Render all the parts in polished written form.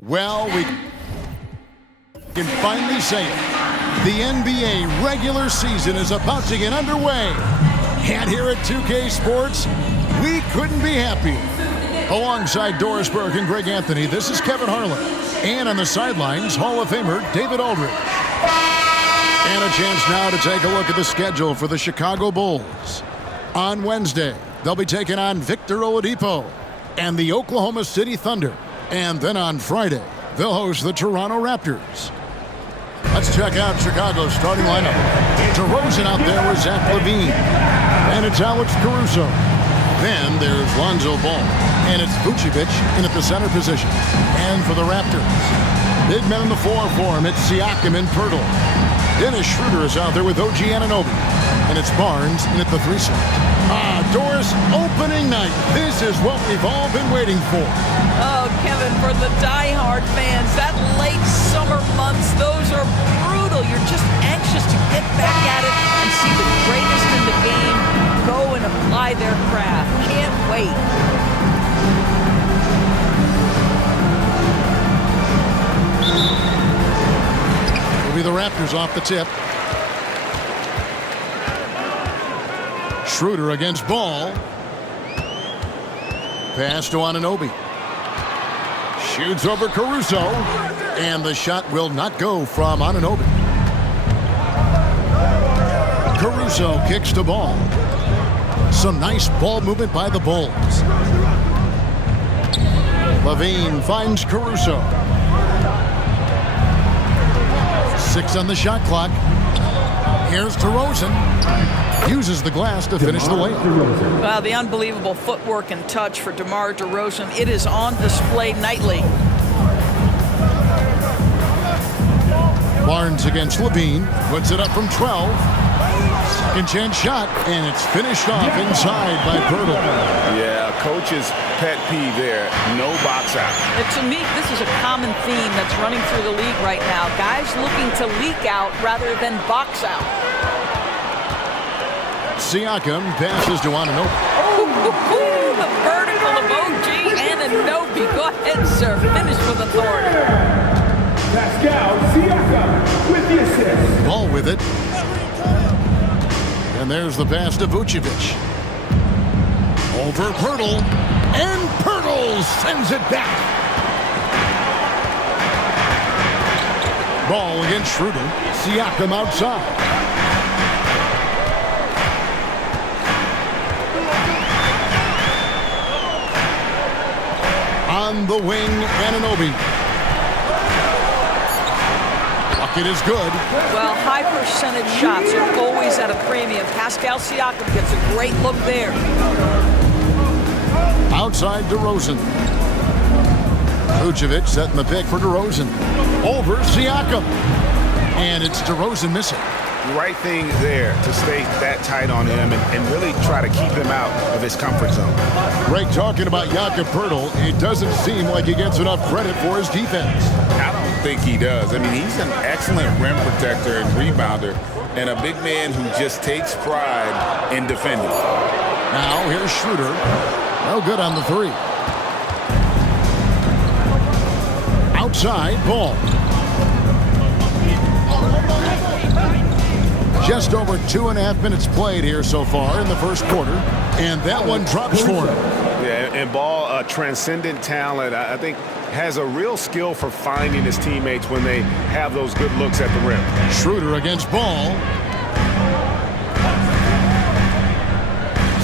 Well, we can finally say it. The NBA regular season is about to get underway. And here at 2K Sports, we couldn't be happier. Alongside Doris Burke and Greg Anthony, this is Kevin Harlan. And on the sidelines, Hall of Famer David Aldridge. And a chance now to take a look at the schedule for the Chicago Bulls. On Wednesday, they'll be taking on Victor Oladipo and the Oklahoma City Thunder. And then on Friday, they'll host the Toronto Raptors. Let's check out Chicago's starting lineup. DeRozan out there with Zach LaVine. And it's Alex Caruso. Then there's Lonzo Ball. And it's Vucevic in at the center position. And for the Raptors, big men in the 4 for him. It's Siakam and Pirtle. Dennis Schroeder is out there with OG Anunoby. And it's Barnes in at the 3 slot. Doris, opening night. This is what we've all been waiting for. Oh, Kevin, for the diehard fans, that late summer months, those are brutal. You're just anxious to get back at it and see the greatest in the game go and apply their craft. Can't wait. It'll be the Raptors off the tip. Schroeder against Ball. Pass to Anunoby. Shoots over Caruso. And the shot will not go from Anunoby. Caruso kicks to Ball. Some nice ball movement by the Bulls. LaVine finds Caruso. 6 on the shot clock. Here's DeRozan. Uses the glass to finish the layup. Wow, the unbelievable footwork and touch for DeMar DeRozan. It is on display nightly. Barnes against LaVine. Puts it up from 12. Second chance shot. And it's finished off inside by Pirtle. Yeah, coach's pet peeve there. No box out. And to me, this is a common theme that's running through the league right now. Guys looking to leak out rather than box out. Siakam passes to Anunoby. The vertical of OG Anunoby. Go ahead, sir. Finish with authority. Pascal Siakam with the assist. Ball with it. And there's the pass to Vucevic. Over Pirtle. And Pirtle sends it back. Ball against Schroeder. Siakam outside. On the wing, Anunoby. Bucket is good. Well, high percentage shots are always at a premium. Pascal Siakam gets a great look there. Outside DeRozan. Vucevic setting the pick for DeRozan. Over Siakam. And it's DeRozan missing. Right thing there to stay that tight on him and really try to keep him out of his comfort zone. Greg, talking about Jakob Pirtle, it doesn't seem like he gets enough credit for his defense. I don't think he does. I mean, he's an excellent rim protector and rebounder and a big man who just takes pride in defending. Now here's Schroeder. No good on the 3. Outside, Ball. Just over 2.5 minutes played here so far in the first quarter. And that one drops for him. Yeah, and Ball, a transcendent talent, I think has a real skill for finding his teammates when they have those good looks at the rim. Schroeder against Ball.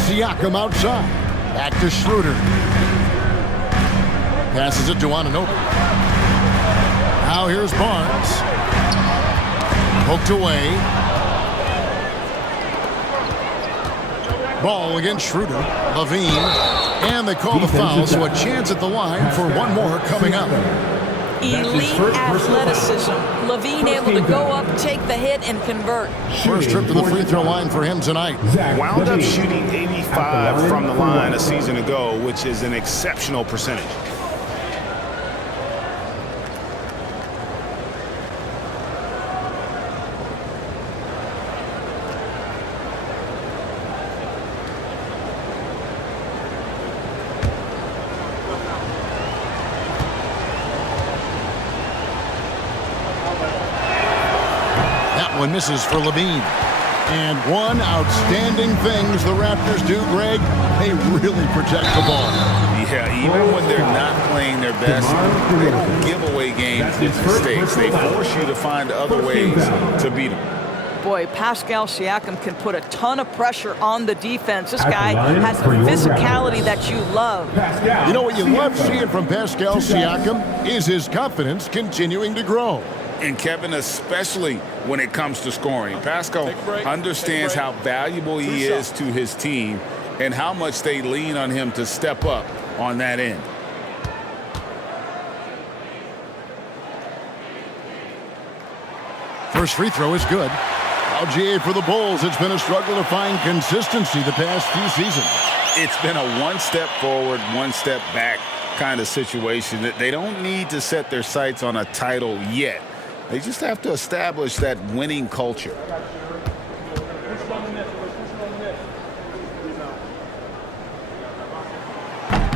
Siakam outside. Back to Schroeder. Passes it to Anunoby. Now here's Barnes. Poked away. Ball against Schroeder. LaVine. And they call the foul, so a chance at the line for one more coming up. Elite athleticism. LaVine able to go up, take the hit, and convert. First trip to the free throw line for him tonight. Wound up shooting 85 from the line a season ago, which is an exceptional percentage. one misses for Levine. And one outstanding things the Raptors do, Greg, they really protect the ball. Yeah, even when they're not playing their best, they don't give away games with mistakes. They force you to find other ways to beat them. Boy, Pascal Siakam can put a ton of pressure on the defense. This guy has the physicality that you love. You know what you love seeing from Pascal Siakam is his confidence continuing to grow. And Kevin, especially when it comes to scoring. Pascal understands how valuable he is to his team and how much they lean on him to step up on that end. First free throw is good. LGA for the Bulls. It's been a struggle to find consistency the past few seasons. It's been a one step forward, one step back kind of situation. That they don't need to set their sights on a title yet. They just have to establish that winning culture.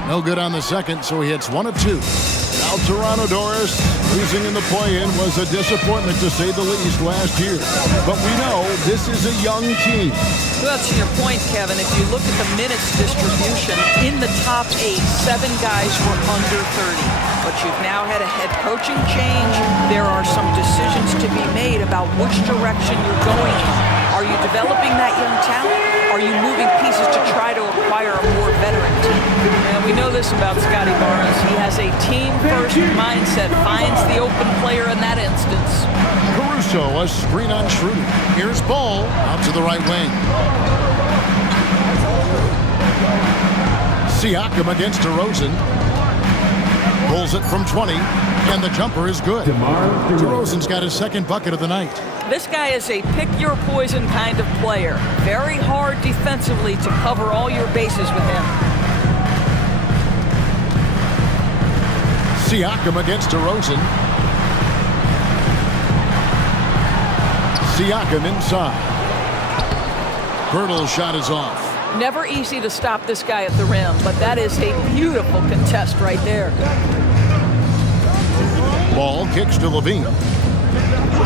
No good on the second, so he hits 1 of 2. Now Toronto Doris losing in the play-in was a disappointment to say the least last year. But we know this is a young team. Well, to your point, Kevin, if you look at the minutes distribution, in the top 8, 7 guys were under 30. But you've now had a head coaching change. There are some decisions to be made about which direction you're going in. Are you developing that young talent? Are you moving pieces to try to acquire a more veteran team? And we know this about Scotty Barnes. He has a team-first mindset, finds the open player in that instance. Caruso, a screen on Schroeder. Here's Ball out to the right wing. Siakam against DeRozan. Pulls it from 20, and the jumper is good. DeRozan's got his second bucket of the night. This guy is a pick-your-poison kind of player. Very hard defensively to cover all your bases with him. Siakam against DeRozan. Siakam inside. Birtle's shot is off. Never easy to stop this guy at the rim, but that is a beautiful contest right there. Ball kicks to Levine.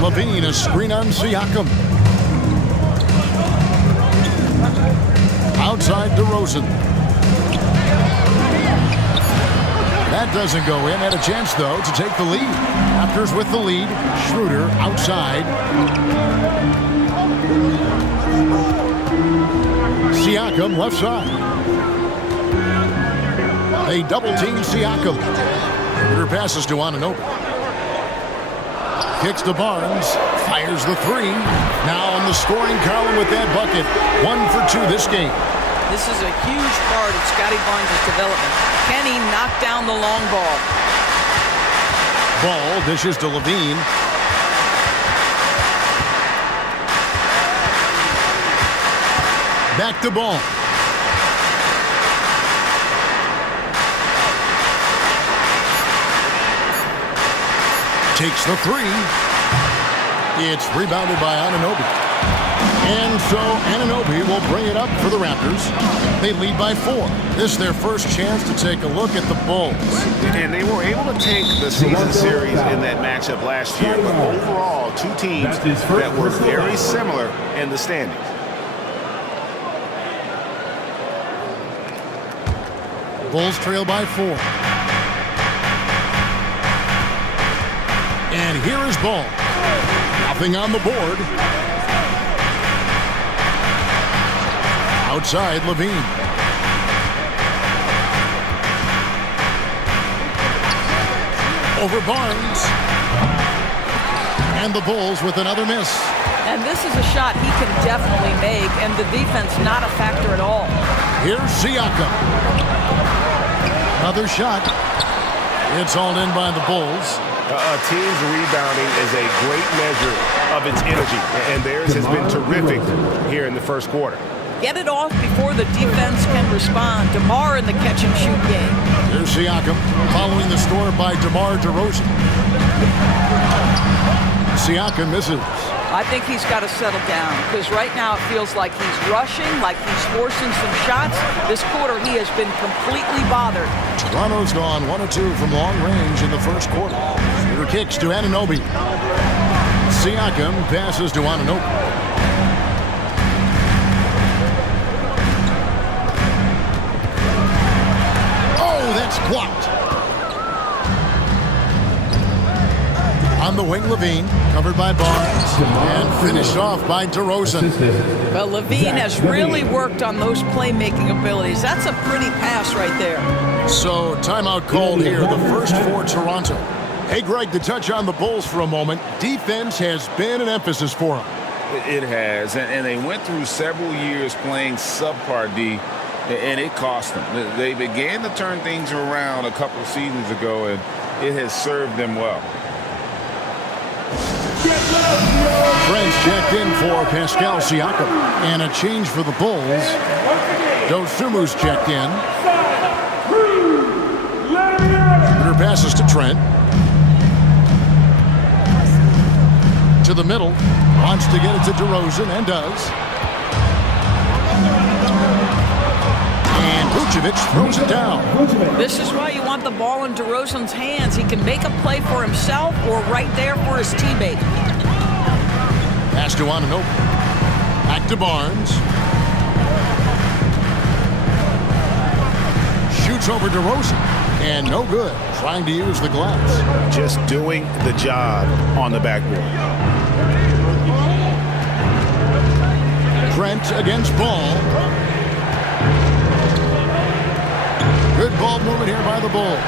Levine, a screen on Siakam. Outside DeRozan. That doesn't go in. Had a chance, though, to take the lead. Raptors with the lead. Schroeder outside. Siakam left side. They double-team Siakam. Schroeder passes to Anunoby. Kicks to Barnes. Fires the 3. Now on the scoring column with that bucket. 1 for 2 this game. This is a huge part of Scotty Barnes' development. Can he knock down the long ball? Ball dishes to Levine. Back to Ball. Takes the 3. It's rebounded by Anunoby. And so Anunoby will bring it up for the Raptors. They lead by 4. This is their first chance to take a look at the Bulls. And they were able to take the season series in that matchup last year. But overall, two teams that were very similar in the standings. Bulls trail by 4. And here is Ball. Nothing on the board. Outside, Levine. Over Barnes. And the Bulls with another miss. And this is a shot he can definitely make, and the defense not a factor at all. Here's Siakam. Another shot. It's hauled in by the Bulls. A team's rebounding is a great measure of its energy, and theirs has been terrific here in the first quarter. Get it off before the defense can respond. DeMar in the catch-and-shoot game. Here's Siakam following the score by DeMar DeRozan. Siakam misses. I think he's got to settle down because right now it feels like he's rushing, like he's forcing some shots. This quarter he has been completely bothered. Toronto's gone 1 of 2 from long range in the first quarter. Shooter kicks to Anunoby. Siakam passes to Anunoby. Oh, that's blocked. On the wing, Levine, covered by Barnes, and finished off by DeRozan. Well, Levine has really worked on those playmaking abilities. That's a pretty pass right there. So, timeout called here, the first for Toronto. Hey, Greg, to touch on the Bulls for a moment, defense has been an emphasis for them. It has, and they went through several years playing subpar D, and it cost them. They began to turn things around a couple of seasons ago, and it has served them well. Trent's checked in for Pascal Siakam. And a change for the Bulls. Dosumu's checked in. Shooter passes to Trent. To the middle. Wants to get it to DeRozan and does. And Vucevic throws it down. This is why you want the ball in DeRozan's hands. He can make a play for himself or right there for his teammate. Pass to Anunoby. Back to Barnes. Shoots over DeRozan. And no good. Trying to use the glass. Just doing the job on the backboard. Trent against Ball. Good ball movement here by the Bulls.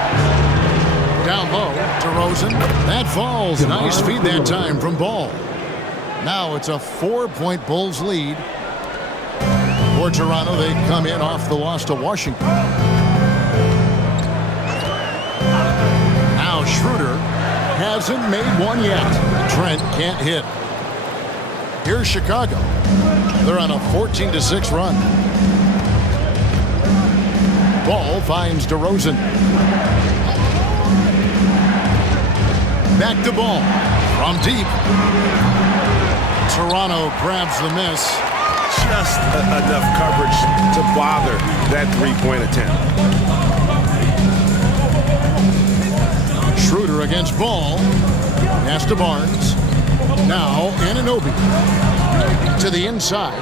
Down low, DeRozan. That falls. Nice feed that time from Ball. Now it's a 4-point Bulls lead. For Toronto, they come in off the loss to Washington. Now Schroeder hasn't made one yet. Trent can't hit. Here's Chicago. They're on a 14-6 run. Ball finds DeRozan. Back to Ball. From deep. Toronto grabs the miss. Just enough coverage to bother that three-point attempt. Schroeder against Ball. Pass to Barnes. Now Anunoby. To the inside.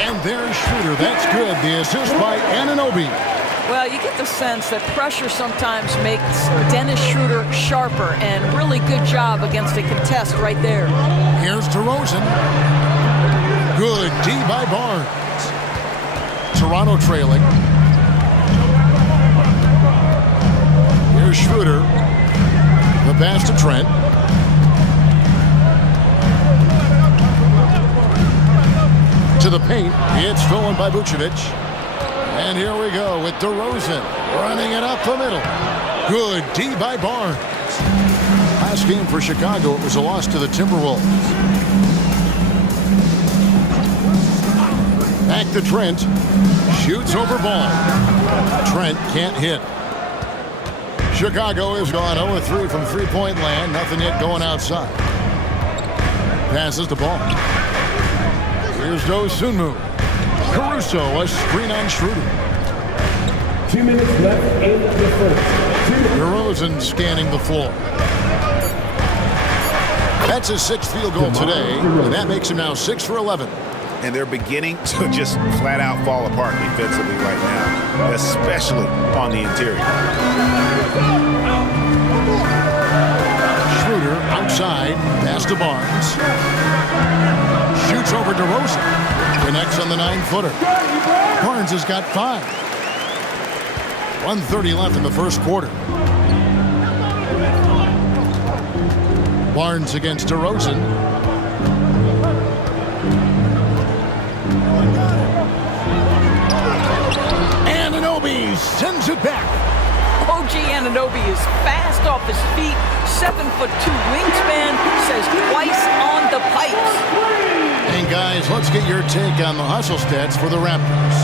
And there's Schroeder. That's good. The assist by Anunoby. Well, you get the sense that pressure sometimes makes Dennis Schroeder sharper, and really good job against a contest right there. Here's DeRozan. Good D by Barnes. Toronto trailing. Here's Schroeder. The pass to Trent. To the paint. It's stolen by Vucevic. And here we go with DeRozan running it up the middle. Good D by Barnes. Last game for Chicago, it was a loss to the Timberwolves. Back to Trent. Shoots over Ball. Trent can't hit. Chicago has gone 0-3 from three-point land. Nothing yet going outside. Passes the ball. Here's Dosunmu. Caruso, a screen on Schroeder. 2 minutes left in the first. DeRozan scanning the floor. That's his 6th field goal today, and that makes him now 6 for 11. And they're beginning to just flat out fall apart defensively right now, especially on the interior. Schroeder outside, pass to Barnes. Shoots over DeRozan. Connects on the 9-footer. Barnes has got 5. 1:30 left in the first quarter. Barnes against DeRozan. Anunoby sends it back. OG Anunoby is fast off his feet, 7'2" wingspan, says twice on the pipes. And guys, let's get your take on the hustle stats for the Raptors.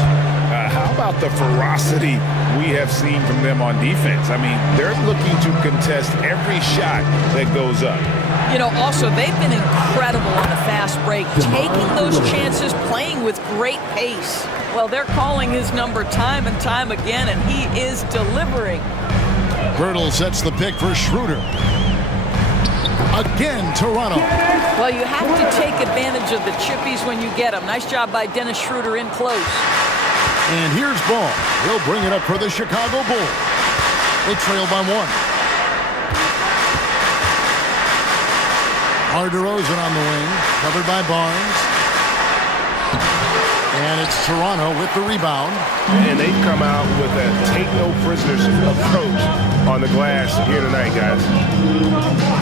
How about the ferocity we have seen from them on defense? I mean, they're looking to contest every shot that goes up. You know, also, they've been incredible on the fast break, taking those chances, playing with great pace. Well, they're calling his number time and time again, and he is delivering. Birtle sets the pick for Schroeder. again, Toronto. Well, you have to take advantage of the chippies when you get them. Nice job by Dennis Schroeder in close. And here's Ball. He'll bring it up for the Chicago Bulls. They trail by 1. DeRozan on the wing, covered by Barnes. And it's Toronto with the rebound. And they've come out with a take-no-prisoners approach on the glass here tonight, guys.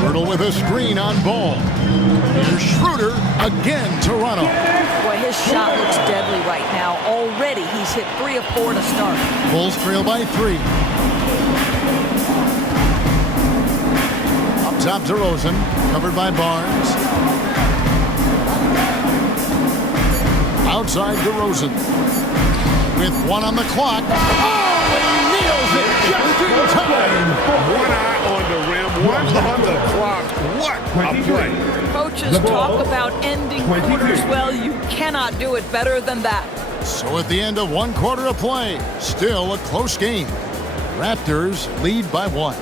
Hurdle with a screen on Ball. Here's Schroeder again, Toronto. Boy, his shot looks deadly right now. Already, he's hit 3 of 4 to start. Bulls trail by 3. Up top, DeRozan, covered by Barnes. Outside, DeRozan. With 1 on the clock. Oh, and he nails it just in time. 1 eye on the rim, 1 on the clock. What a play. Coaches talk about ending quarters. Well, you cannot do it better than that. So at the end of 1 quarter of play, still a close game. Raptors lead by 1.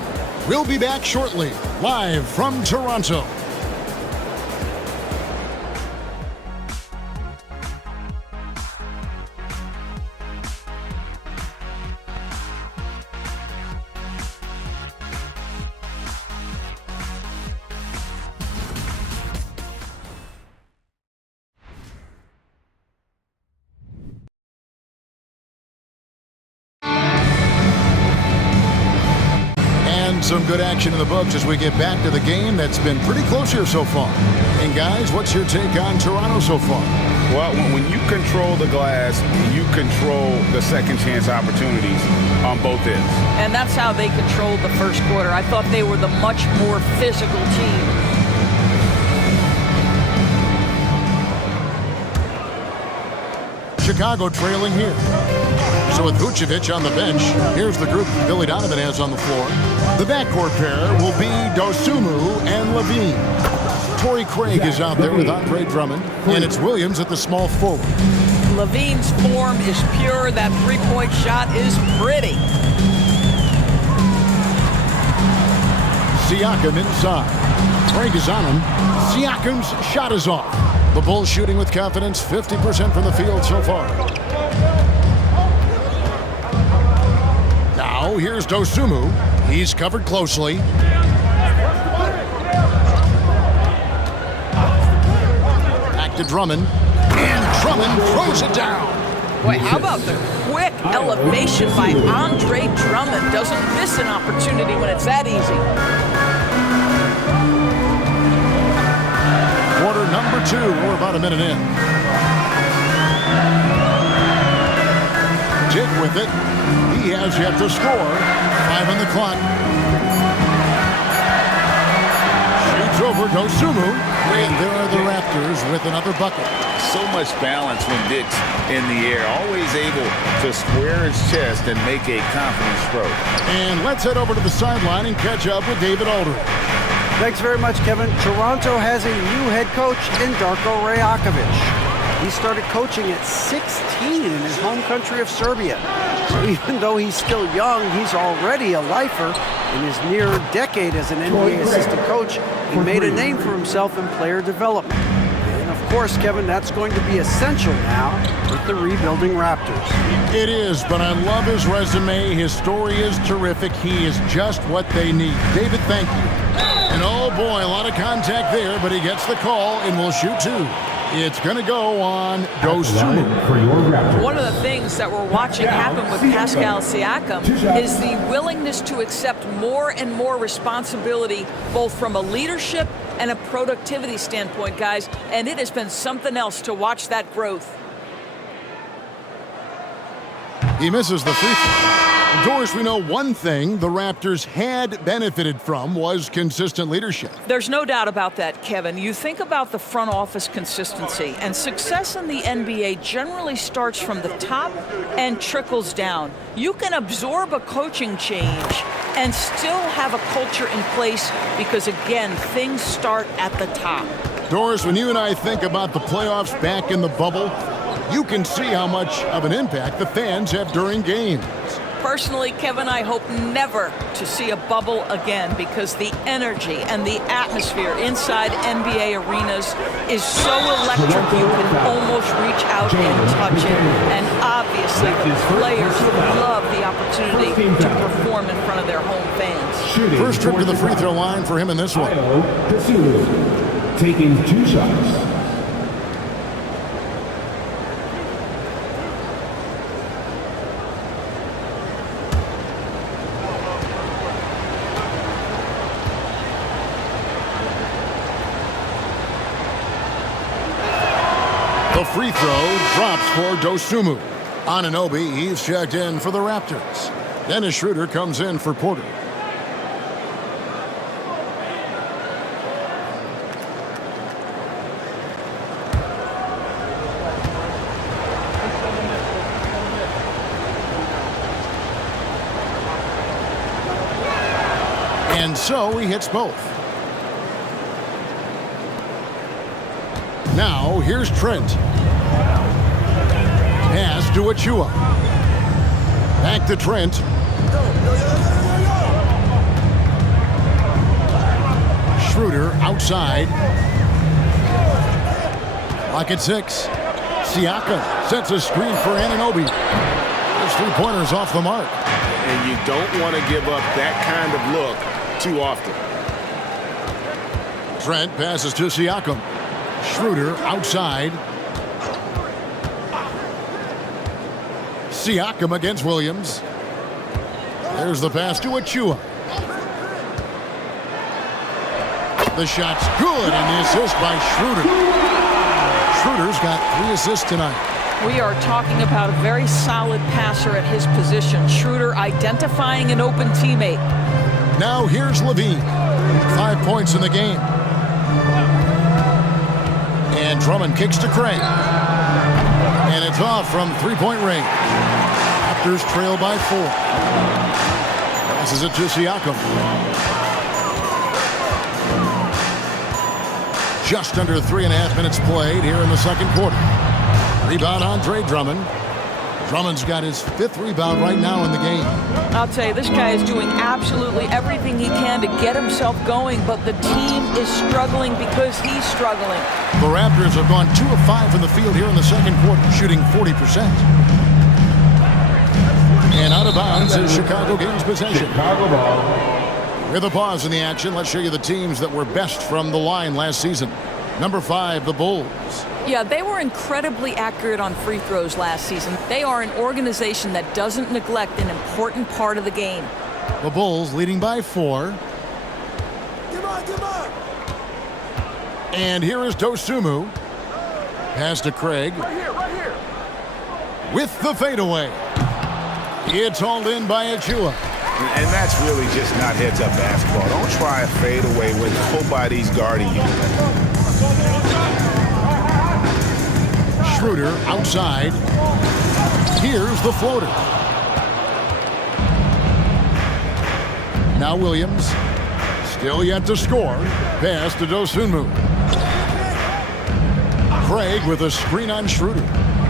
We'll be back shortly, live from Toronto. Some good action in the books as we get back to the game that's been pretty close here so far. And guys, what's your take on Toronto so far? Well, when you control the glass, you control the second chance opportunities on both ends. And that's how they controlled the first quarter. I thought they were the much more physical team. Chicago trailing here. So with Vucevic on the bench, here's the group Billy Donovan has on the floor. The backcourt pair will be Dosunmu and Levine. Torrey Craig is out there with Andre Drummond, and it's Williams at the small forward. Levine's form is pure. That three-point shot is pretty. Siakam inside. Craig is on him. Siakam's shot is off. The Bulls shooting with confidence, 50% from the field so far. Now, here's Dosunmu. He's covered closely. Back to Drummond. And Drummond throws it down. Boy, how about the quick elevation by Andre Drummond? Doesn't miss an opportunity when it's that easy. Quarter number 2. We're about a minute in. Jake with it. He has yet to score. 5 on the clock. Shoots over Dosunmu. And there are the Raptors with another bucket. So much balance when Dick's in the air. Always able to square his chest and make a confident stroke. And let's head over to the sideline and catch up with David Aldridge. Thanks very much, Kevin. Toronto has a new head coach in Darko Rajakovic. He started coaching at 16 in his home country of Serbia. So even though he's still young, he's already a lifer. In his near decade as an NBA assistant coach, he made a name for himself in player development. And of course, Kevin, that's going to be essential now with the rebuilding Raptors. It is, but I love his resume. His story is terrific. He is just what they need. David, thank you. And oh boy, a lot of contact there, but he gets the call and will shoot 2. It's going to go on Dosunmu. One of the things that we're watching happen with Pascal Siakam is the willingness to accept more and more responsibility, both from a leadership and a productivity standpoint, guys. And it has been something else to watch that growth. He misses the free throw. Doris, we know one thing the Raptors had benefited from was consistent leadership. There's no doubt about that, Kevin. You think about the front office consistency, and success in the NBA generally starts from the top and trickles down. You can absorb a coaching change and still have a culture in place because, again, things start at the top. Doris, when you and I think about the playoffs back in the bubble, you can see how much of an impact the fans have during games. Personally, Kevin, I hope never to see a bubble again because the energy and the atmosphere inside NBA arenas is so electric you can almost reach out and touch it. And obviously the players love the opportunity to perform in front of their home fans. First trip to the free throw line for him in this one. Taking 2 shots. The free throw drops for Dosunmu. Anunoby, he's checked in for the Raptors. Dennis Schroeder comes in for Porter. And so he hits both. Now, here's Trent. Pass to Achua. Back to Trent. Schroeder outside. Lock at 6. Siakam sets a screen for Anunoby. His three-pointers off the mark. And you don't want to give up that kind of look too often. Trent passes to Siakam. Schroeder outside. Siakam against Williams. There's the pass to Achua. The shot's good, and the assist by Schroeder. Schroeder's got 3 assists tonight. We are talking about a very solid passer at his position. Schroeder identifying an open teammate. Now here's Levine. 5 points in the game. And Drummond kicks to Craig. And it's off from three-point range. Raptors trail by 4. Passes it to Siakam. Just under 3.5 minutes played here in the second quarter. Rebound Andre Drummond. Drummond's got his 5th rebound right now in the game. I'll tell you, this guy is doing absolutely everything he can to get himself going, but the team is struggling because he's struggling. The Raptors have gone 2 of 5 from the field here in the second quarter, shooting 40%. And out of bounds is Chicago gains possession. Chicago ball. With a pause in the action, let's show you the teams that were best from the line last season. Number 5, the Bulls. Yeah, they were incredibly accurate on free throws last season. They are an organization that doesn't neglect an important part of the game. The Bulls leading by 4. And here is Dosunmu. Pass to Craig. Right here. With the fadeaway. It's hauled in by Achua. And that's really just not heads-up basketball. Don't try a fadeaway when nobody's guarding you. Schroeder outside. Here's the floater. Now Williams. Still yet to score. Pass to Dosunmu. Craig with a screen on Schroeder.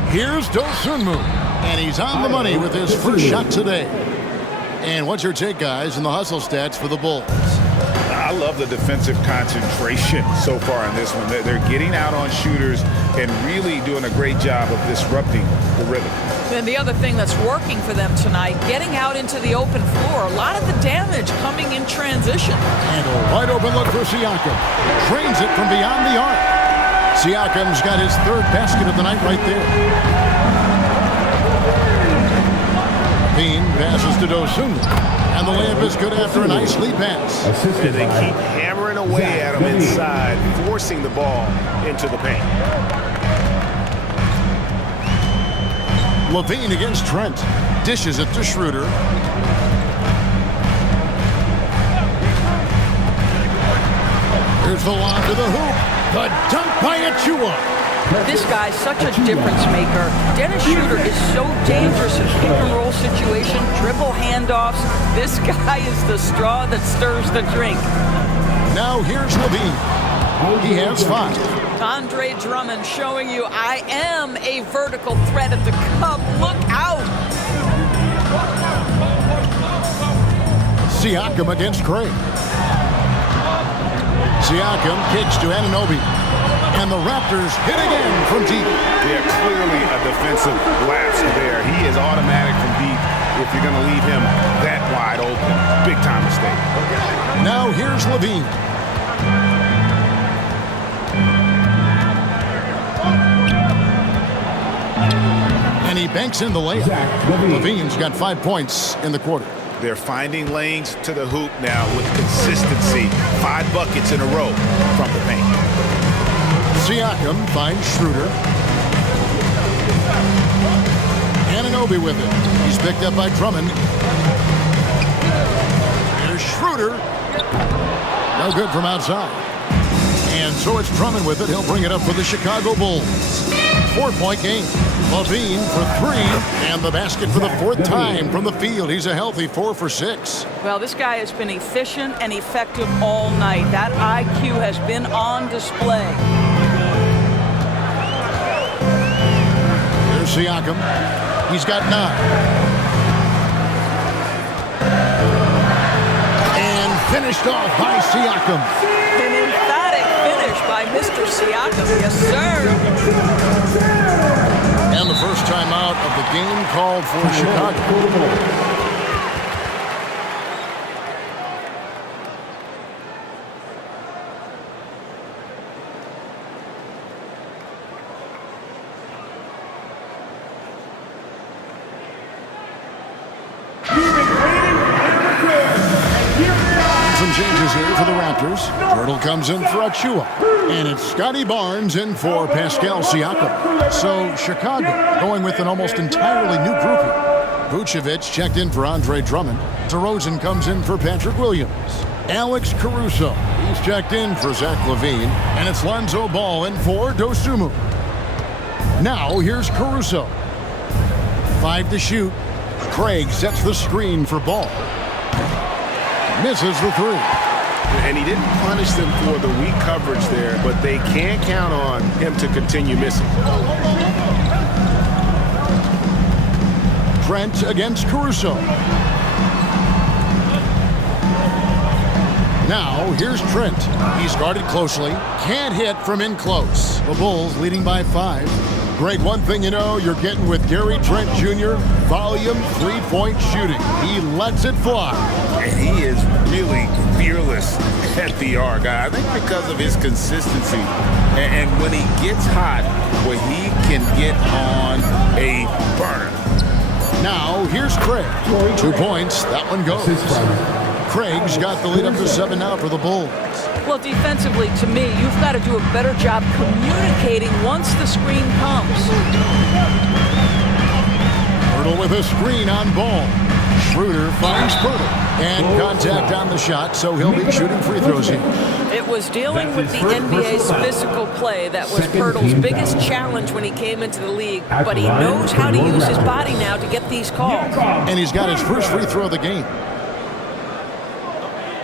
Here's Dosunmu. And he's on the money with his first shot today. And what's your take, guys, in the hustle stats for the Bulls? I love the defensive concentration so far in this one. They're getting out on shooters and really doing a great job of disrupting the rhythm. And the other thing that's working for them tonight, getting out into the open floor. A lot of the damage coming in transition. And a wide open look for Siakam. Drains it from beyond the arc. Siakam's got his 3rd basket of the night right there. Bean passes to Dosunmu. And the layup is good after a nice lead pass. And they keep hammering away at him inside, forcing the ball into the paint. Levine against Trent. Dishes it to Schroeder. Here's the lob to the hoop. The dunk by Achua. This guy's such a difference maker. Dennis Schroeder is so dangerous in pick-and-roll situation, dribble handoffs. This guy is the straw that stirs the drink. Now here's Levine. He has 5. Andre Drummond showing you I am a vertical threat at the cup. Look out. Siakam against Craig. Siakam kicks to Anunoby. And the Raptors hit again from deep. Yeah, clearly a defensive lapse there. He is automatic from deep if you're going to leave him that wide open. Big time mistake. Now here's Levine. And he banks in the layup. Levine's got 5 points in the quarter. They're finding lanes to the hoop now with consistency. 5 buckets in a row from the paint. Siakam finds Schroeder. Anunoby with it. He's picked up by Drummond. Here's Schroeder. No good from outside. And so it's Drummond with it. He'll bring it up for the Chicago Bulls. 4-point game. Levine for 3. And the basket for the 4th time from the field. He's a healthy 4 for 6. Well, this guy has been efficient and effective all night. That IQ has been on display. Siakam. He's got 9. And finished off by Siakam. An emphatic finish by Mr. Siakam. Yes, sir. And the first time out of the game called for Chicago. Some changes here for the Raptors. Pirtle comes in for Achua. And it's Scotty Barnes in for Pascal Siakam. So Chicago going with an almost entirely new grouping. Vucevic checked in for Andre Drummond. DeRozan comes in for Patrick Williams. Alex Caruso, he's checked in for Zach LaVine. And it's Lonzo Ball in for Dosunmu. Now here's Caruso. 5 to shoot. Craig sets the screen for Ball. Misses the 3. And he didn't punish them for the weak coverage there, but they can't count on him to continue missing. Trent against Caruso. Now here's Trent. He's guarded closely. Can't hit from in close. The Bulls leading by 5. Greg, one thing you know you're getting with Gary Trent Jr., volume 3-point shooting. He lets it fly. And he is really fearless at the arc. I think because of his consistency. And when he gets hot, where he can get on a burner. Now here's Craig. 2 points. That one goes. Craig's got the lead up to 7 now for the Bulls. Well, defensively, to me, you've got to do a better job communicating once the screen comes. Pirtle with a screen on Ball. Schroeder finds Pirtle. And contact on the shot, so he'll be shooting free throws here. It was dealing with the NBA's physical play that was Pirtle's biggest challenge when he came into the league. But he knows how to use his body now to get these calls. And he's got his first free throw of the game.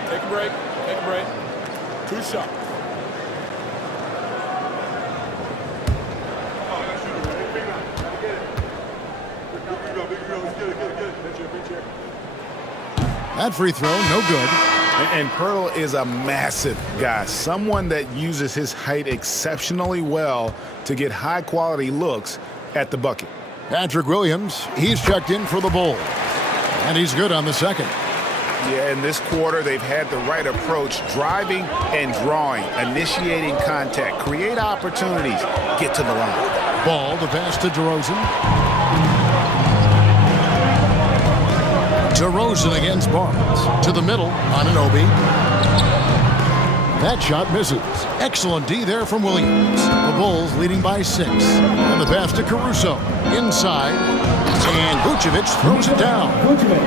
Take a break. Take a break. 2 shots. That free throw, no good. And Pirtle is a massive guy, someone that uses his height exceptionally well to get high-quality looks at the bucket. Patrick Williams, he's checked in for the Bulls. And he's good on the second. Yeah, in this quarter, they've had the right approach, driving and drawing, initiating contact, create opportunities, get to the line. Ball, the pass to DeRozan. DeRozan against Barnes. To the middle, Anunoby. That shot misses. Excellent D there from Williams. The Bulls leading by 6. And the pass to Caruso. Inside. And Vucevic throws it down.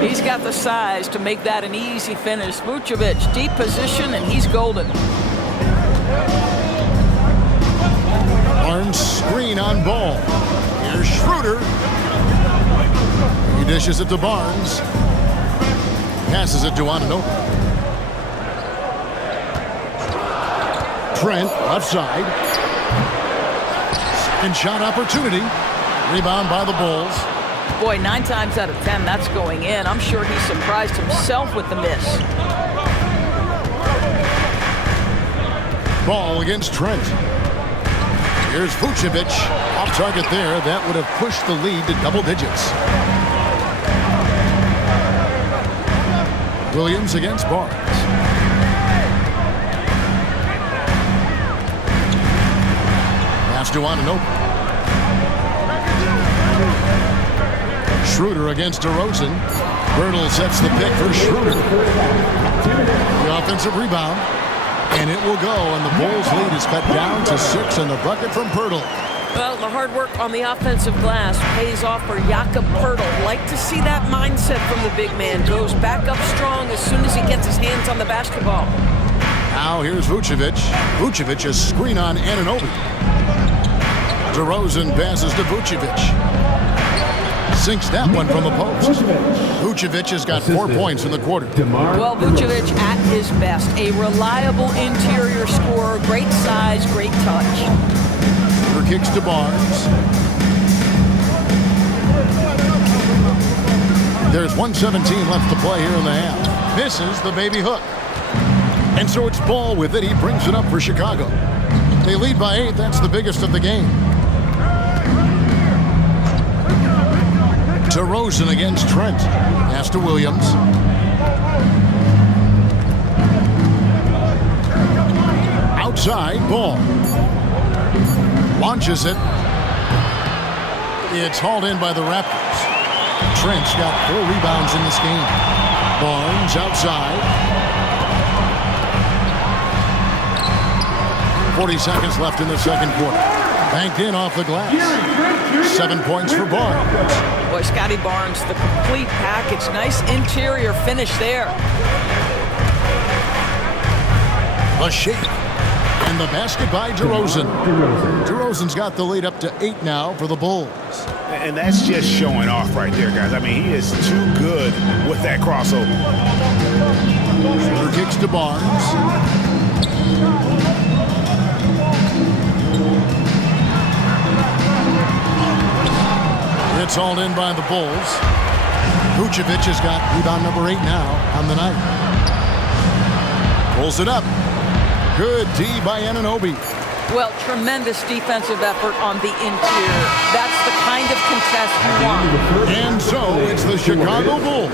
He's got the size to make that an easy finish. Vucevic, deep position, and he's golden. Barnes screen on Ball. Here's Schroeder. He dishes it to Barnes. Passes it to Anunoby. Trent, left side. Second shot opportunity. Rebound by the Bulls. Boy, 9 times out of 10, that's going in. I'm sure he surprised himself with the miss. Ball against Trent. Here's Vucevic. Off target there. That would have pushed the lead to double digits. Williams against Barnes. Pass to Ananobi. Schroeder against DeRozan. Bertle sets the pick for Schroeder. The offensive rebound. And it will go, and the Bulls' lead is cut down to 6 and the bucket from Bertle. Well, the hard work on the offensive glass pays off for Jakob Poeltl. Like to see that mindset from the big man. Goes back up strong as soon as he gets his hands on the basketball. Now here's Vucevic. Vucevic a screen on Anunoby. DeRozan passes to Vucevic. Sinks that one from the post. Vucevic has got 4 points in the quarter. Well, Vucevic at his best. A reliable interior scorer. Great size, great touch. For kicks to Barnes. There's 1:17 left to play here in the half. Misses the baby hook. And so it's Ball with it. He brings it up for Chicago. They lead by 8. That's the biggest of the game. DeRozan against Trent. Pass to Williams. Outside, Ball. Launches it. It's hauled in by the Raptors. Trent's got 4 rebounds in this game. Barnes outside. 40 seconds left in the second quarter. Banked in off the glass. 7 points for Barnes. Boy, Scotty Barnes, the complete package. Nice interior finish there. A shake. And the basket by DeRozan. DeRozan's got the lead up to 8 now for the Bulls. And that's just showing off right there, guys. I mean, he is too good with that crossover. Shooter kicks to Barnes. It's hauled in by the Bulls. Vucevic has got rebound number 8 now on the night. Pulls it up. Good D by Anunoby. Well, tremendous defensive effort on the interior. That's the kind of contest you want. And so it's the Chicago Bulls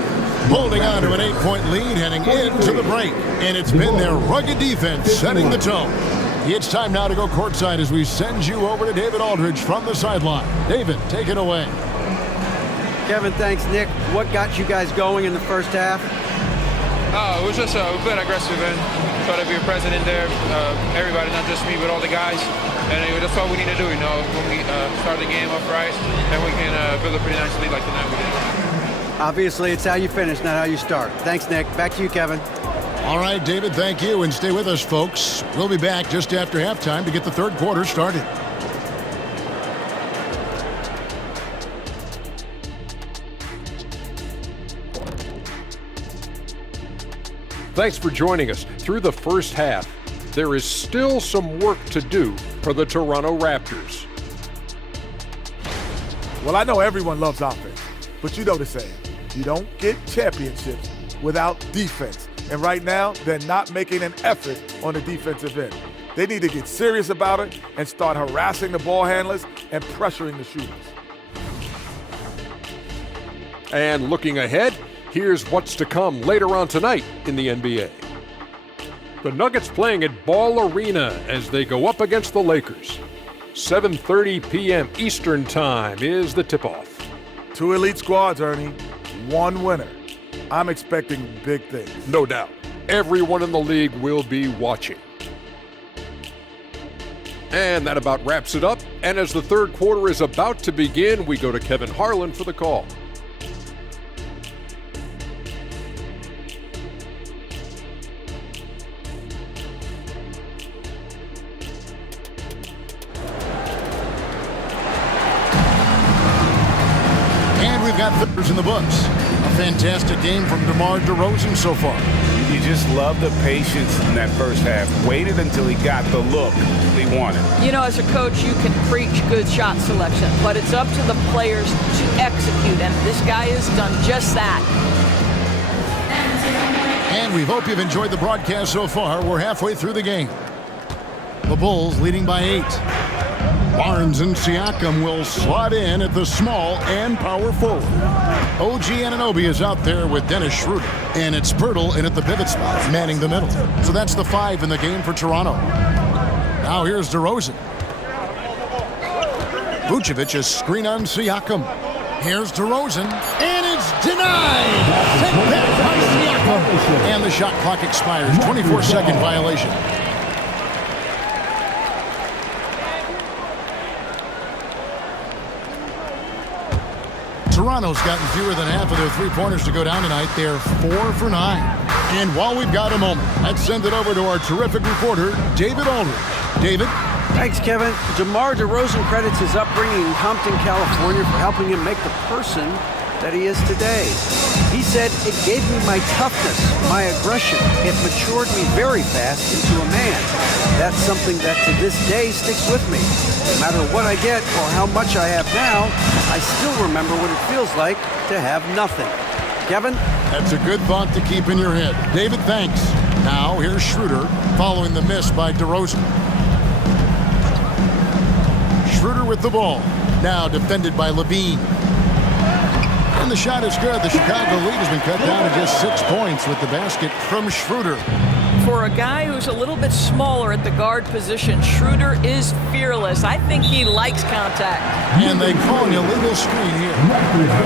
holding on to an 8-point lead heading into the break. And it's been their rugged defense setting the tone. It's time now to go courtside as we send you over to David Aldridge from the sideline. David, take it away. Kevin, thanks, Nick. What got you guys going in the first half? It was just we played aggressive and try to be present in there. Everybody, not just me, but all the guys. And that's what we need to do, you know, when we start the game off right, and we can build a pretty nice lead like tonight we did. Obviously, it's how you finish, not how you start. Thanks, Nick. Back to you, Kevin. All right, David, thank you. And stay with us, folks. We'll be back just after halftime to get the third quarter started. Thanks for joining us. Through the first half, there is still some work to do for the Toronto Raptors. Well, I know everyone loves offense, but you know the saying. You don't get championships without defense. And right now, they're not making an effort on the defensive end. They need to get serious about it and start harassing the ball handlers and pressuring the shooters. And looking ahead, here's what's to come later on tonight in the NBA. The Nuggets playing at Ball Arena as they go up against the Lakers. 7:30 p.m. Eastern Time is the tip-off. 2 elite squads, Ernie. 1 winner. I'm expecting big things. No doubt. Everyone in the league will be watching. And that about wraps it up. And as the third quarter is about to begin, we go to Kevin Harlan for the call. And we've got thirders in the books. A fantastic game from DeMar DeRozan so far. You just love the patience in that first half. Waited until he got the look he wanted. You know, as a coach, you can preach good shot selection, but it's up to the players to execute, and this guy has done just that. And we hope you've enjoyed the broadcast so far. We're halfway through the game. The Bulls leading by 8. Barnes and Siakam will slot in at the small and power forward. OG Anunoby is out there with Dennis Schroeder. And it's Pirtle in at the pivot spot, manning the middle. So that's the 5 in the game for Toronto. Now here's DeRozan. Vucevic is screen on Siakam. Here's DeRozan, and it's denied! Take that by Siakam! And the shot clock expires. 24-second violation. Toronto's gotten fewer than half of their three-pointers to go down tonight. They're 4 for 9. And while we've got a moment, let's send it over to our terrific reporter, David Aldridge. David? Thanks, Kevin. DeMar DeRozan credits his upbringing in Compton, California for helping him make the person that he is today. He said, "It gave me my toughness, my aggression. It matured me very fast into a man. That's something that to this day sticks with me. No matter what I get or how much I have now, I still remember what it feels like to have nothing." Kevin? That's a good thought to keep in your head. David, thanks. Now, here's Schroeder following the miss by DeRozan. Schroeder with the ball. Now defended by Levine. And the shot is good. The Chicago lead has been cut down to just 6 points with the basket from Schroeder. For a guy who's a little bit smaller at the guard position, Schroeder is fearless. I think he likes contact. And they call an illegal screen here.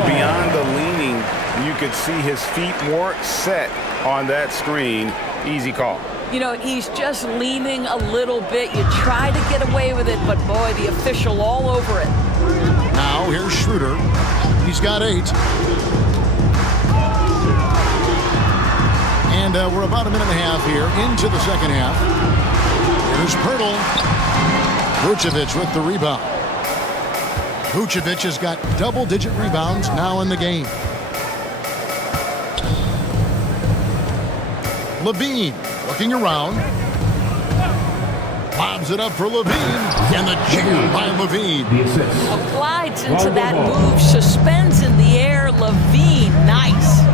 Beyond the leaning, you could see his feet weren't set on that screen. Easy call. You know, he's just leaning a little bit. You try to get away with it, but boy, the official all over it. Now here's Schroeder. He's got 8. And we're about a minute and a half here into the second half. Here's Pirtle. Vucevic with the rebound. Vucevic has got double-digit rebounds now in the game. Levine looking around. Lobs it up for Levine. And the jam by Levine. Glides into that move. Suspends in the air. Levine, nice.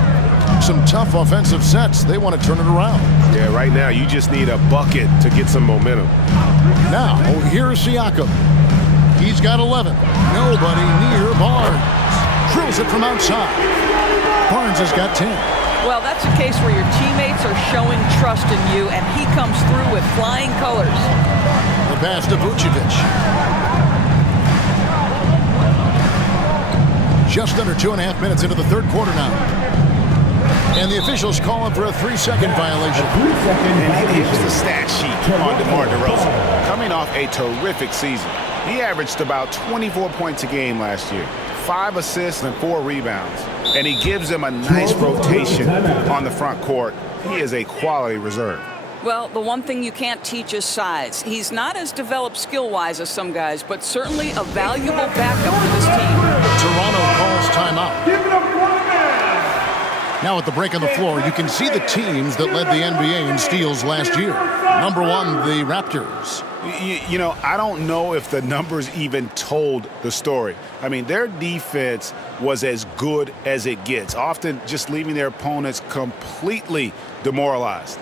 Some tough offensive sets. They want to turn it around. Yeah, right now you just need a bucket to get some momentum. Now, here's Siakam. He's got 11. Nobody near Barnes. Drills it from outside. Barnes has got 10. Well, that's a case where your teammates are showing trust in you, and he comes through with flying colors. The pass to Vucevic. Just under 2.5 minutes into the third quarter now. And the officials calling for a 3-second violation. And here's the stat sheet on DeMar DeRozan. Coming off a terrific season. He averaged about 24 points a game last year. 5 assists and 4 rebounds. And he gives them a nice rotation on the front court. He is a quality reserve. Well, the one thing you can't teach is size. He's not as developed skill-wise as some guys, but certainly a valuable backup for this team. Toronto calls timeout. Now at the break on the floor, you can see the teams that led the NBA in steals last year. Number 1, the Raptors. You know, I don't know if the numbers even told the story. I mean, their defense was as good as it gets, often just leaving their opponents completely demoralized.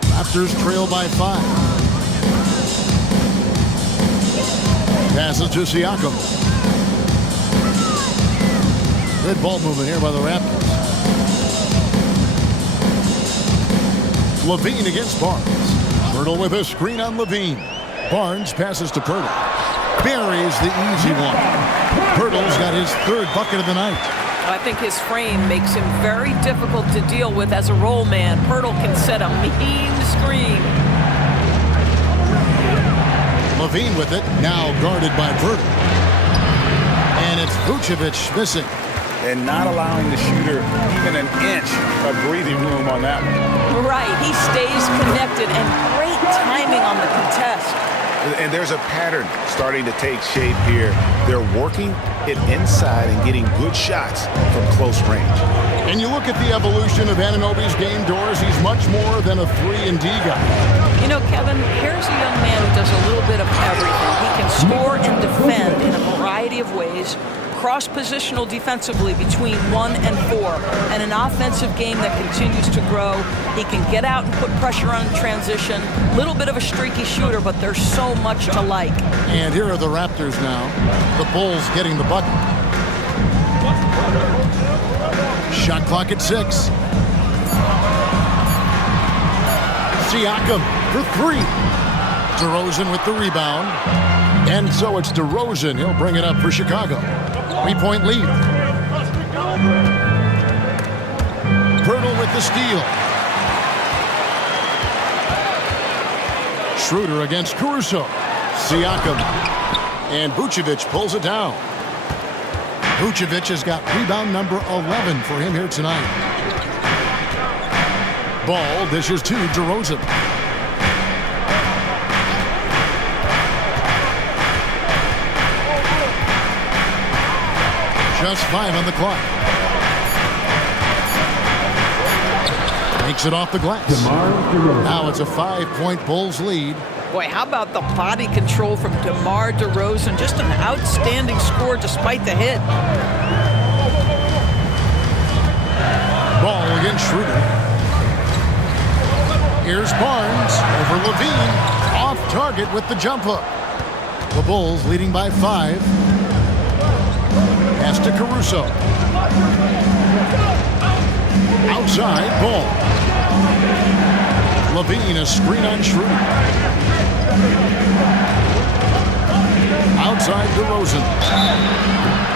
Raptors trail by 5. Passes to Siakam. Good ball movement here by the Raptors. Levine against Barnes. Pirtle with a screen on Levine. Barnes passes to Pirtle. Buries the easy one. Pirtle's got his 3rd bucket of the night. I think his frame makes him very difficult to deal with as a roll man. Pirtle can set a mean screen. Levine with it, now guarded by Pirtle. And it's Vucevic missing. And not allowing the shooter even an inch of breathing room on that one. Right, he stays connected, and great timing on the contest. And there's a pattern starting to take shape here. They're working it inside and getting good shots from close range. And you look at the evolution of Anunoby's game, Doris, he's much more than a 3-and-D guy. You know, Kevin, here's a young man who does a little bit of everything. He can score and defend in a variety of ways, cross-positional defensively between 1 and 4, and an offensive game that continues to grow. He can get out and put pressure on transition. Little bit of a streaky shooter, but there's so much to like. And here are the Raptors now. The Bulls getting the bucket. Shot clock at 6. Siakam for 3. DeRozan with the rebound. And so it's DeRozan. He'll bring it up for Chicago. 3-point lead. Pirtle with the steal. Schroeder against Caruso. Siakam. And Vucevic pulls it down. Vucevic has got rebound number 11 for him here tonight. Ball dishes to DeRozan. Just 5 on the clock. Makes it off the glass. Now it's a 5-point Bulls lead. Boy, how about the body control from DeMar DeRozan? Just an outstanding score despite the hit. Ball against Schroeder. Here's Barnes over Levine. Off target with the jump hook. The Bulls leading by 5. Pass to Caruso. Outside, Ball. Levine, a screen on Schroeder. Outside DeRozan.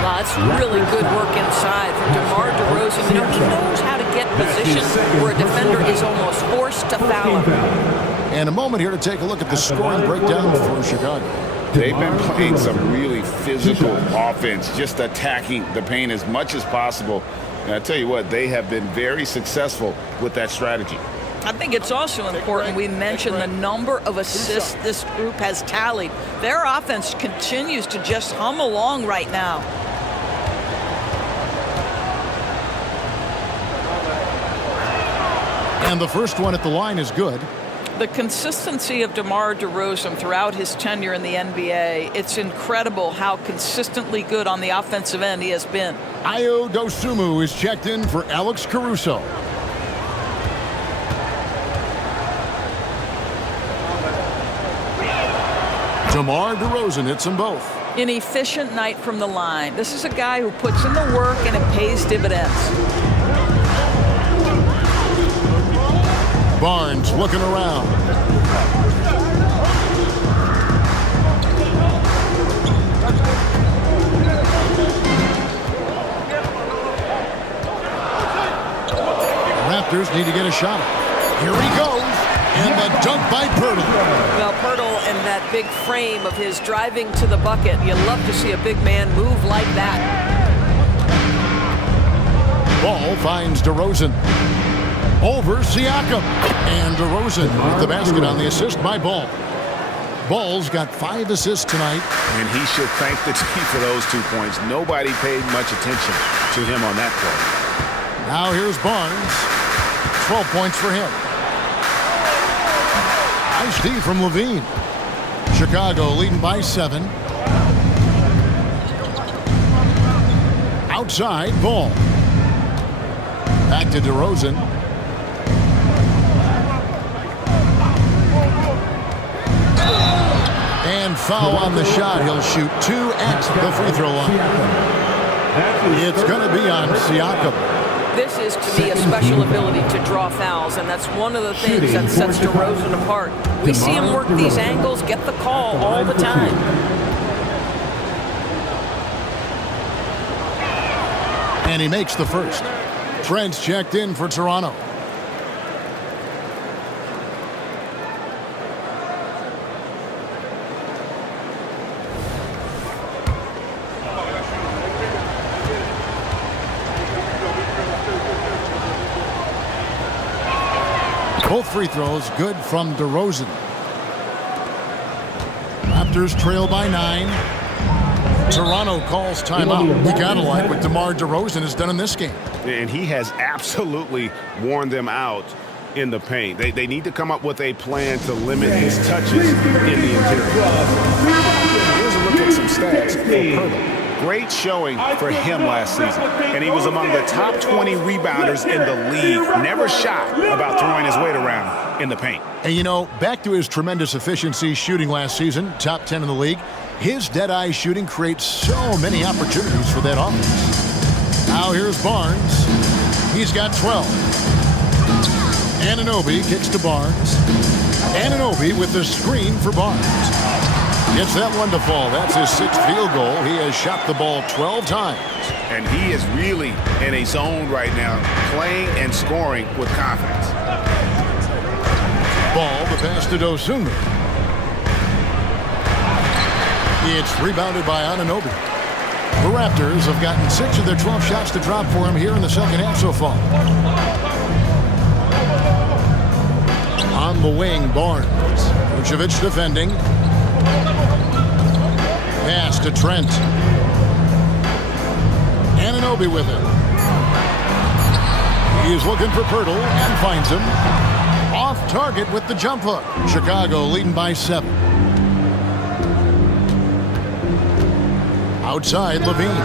Wow, that's really good work inside from DeMar DeRozan. You know, he knows how to get position where a defender is almost forced to foul him. And a moment here to take a look at the scoring breakdown for Chicago. They've been playing some really physical offense, just attacking the paint as much as possible. And I tell you what, they have been very successful with that strategy. I think it's also important we mention the number of assists this group has tallied. Their offense continues to just hum along right now. And the first one at the line is good. The consistency of DeMar DeRozan throughout his tenure in the NBA, it's incredible how consistently good on the offensive end he has been. Ayo Dosunmu is checked in for Alex Caruso. DeMar DeRozan hits them both. An efficient night from the line. This is a guy who puts in the work and it pays dividends. Barnes looking around. Raptors need to get a shot. Here he goes. And the dunk by Pirtle. Well, Pirtle and that big frame of his driving to the bucket. You love to see a big man move like that. Ball finds DeRozan. Over Siakam. And DeRozan with the basket on the assist by Ball. Ball's got 5 assists tonight. And he should thank the team for those 2 points. Nobody paid much attention to him on that play. Now here's Barnes. 12 points for him. Nice D from Levine. Chicago leading by 7. Outside, Ball. Back to DeRozan. And foul on the shot. He'll shoot 2 at the free throw line. It's going to be on Siakam. This is, to me, a special ability to draw fouls, and that's one of the things that sets DeRozan apart. We see him work these angles, get the call all the time. And he makes the first. Trent's checked in for Toronto. Both free throws good from DeRozan. Raptors trail by 9. Toronto calls timeout. You gotta like what DeMar DeRozan has done in this game. And he has absolutely worn them out in the paint. They need to come up with a plan to limit his touches in the interior. Here's a look at some stats for Pirtle. Great showing for him last season. And he was among the top 20 rebounders in the league. Never shy about throwing his weight around in the paint. And you know, back to his tremendous efficiency shooting last season, top 10 in the league, his dead-eye shooting creates so many opportunities for that offense. Now here's Barnes. He's got 12. Anunoby kicks to Barnes. Anunoby with the screen for Barnes. Gets that one to fall. That's his 6th field goal. He has shot the ball 12 times. And he is really in a zone right now, playing and scoring with confidence. Ball, the pass to Dosunmu. It's rebounded by Anunoby. The Raptors have gotten 6 of their 12 shots to drop for him here in the second half so far. On the wing, Barnes. Vucevic defending. Pass to Trent. Anunoby with it. He is looking for Pirtle and finds him. Off target with the jump hook. Chicago leading by 7. Outside, Levine.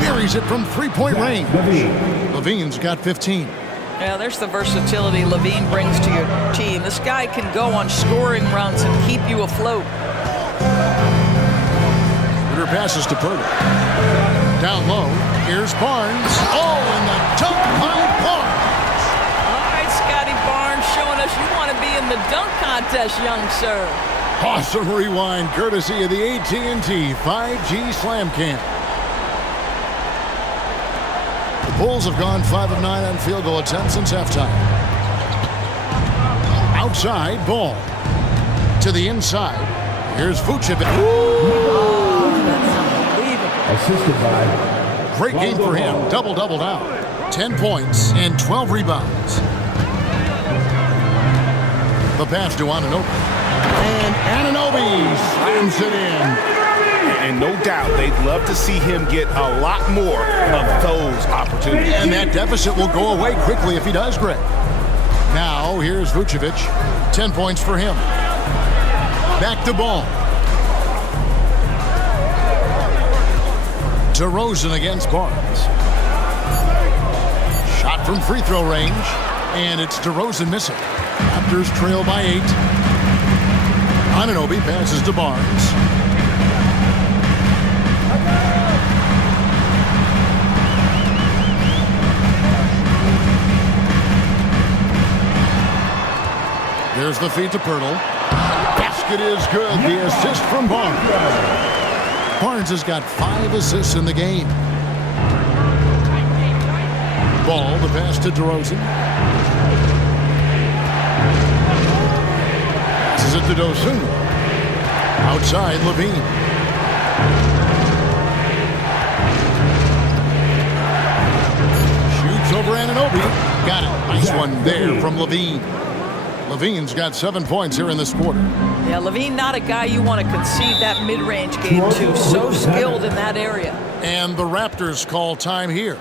Buries it from three-point range. Levine's got 15. Yeah, there's the versatility Levine brings to your team. This guy can go on scoring runs and keep you afloat. Her passes to Pirtle. Down low, here's Barnes. Oh, and the dunk by Barnes. All right, Scotty Barnes showing us you want to be in the dunk contest, young sir. Awesome rewind, courtesy of the AT&T 5G Slam Cam. The Bulls have gone 5 of 9 on field goal attempts since halftime. Outside, ball. To the inside. Here's Vucevic. Assisted by. Great game for him. Double-double now. 10 points and 12 rebounds. The pass to Anunoby. And Anunoby slams it in. And no doubt they'd love to see him get a lot more of those opportunities. And that deficit will go away quickly if he does, Greg. Now, here's Vucevic. 10 points for him. Back to ball. DeRozan against Barnes. Shot from free throw range. And it's DeRozan missing. Raptors trail by 8. Anunoby passes to Barnes. There's the feed to Pirtle. Basket is good. The assist from Barnes. Barnes has got 5 assists in the game. Ball, the pass to DeRozan. Passes it to Dosunmu. Outside, Levine. Shoots over Anunoby. Got it. Nice one there from Levine. Levine's got 7 points here in this quarter. Yeah, Levine not a guy you want to concede that mid-range game to. So skilled in that area. And the Raptors call time here.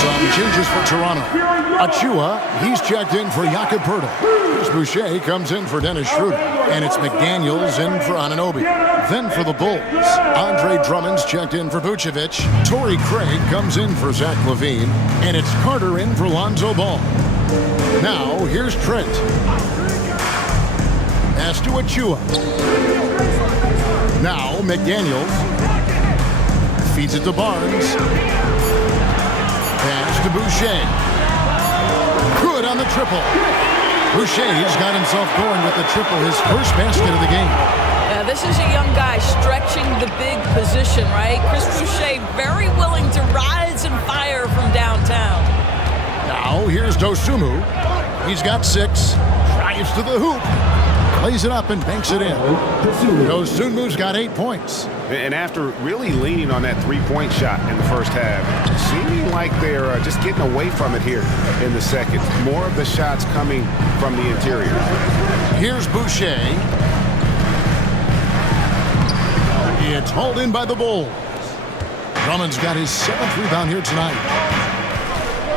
Some changes for Toronto. Achua, he's checked in for Jakob Pirtle. Chris Boucher comes in for Dennis Schroeder. And it's McDaniels in for Anunoby. Then for the Bulls, Andre Drummond's checked in for Vucevic. Torrey Craig comes in for Zach LaVine. And it's Carter in for Lonzo Ball. Now, here's Trent. Pass to Achua. Now, McDaniels. Feeds it to Barnes. Pass to Boucher. Good on the triple. Boucher's got himself going with the triple, his first basket of the game. Yeah, this is a young guy stretching the big position, right? Chris Boucher very willing to rise and fire from downtown. Now, here's Dosunmu. He's got 6. Drives to the hoop. Lays it up and banks it in. Dosunmu's got 8 points. And after really leaning on that three-point shot in the first half, seeming like they're just getting away from it here in the second. More of the shots coming from the interior. Here's Boucher. It's hauled in by the Bulls. Drummond's got his 7th rebound here tonight.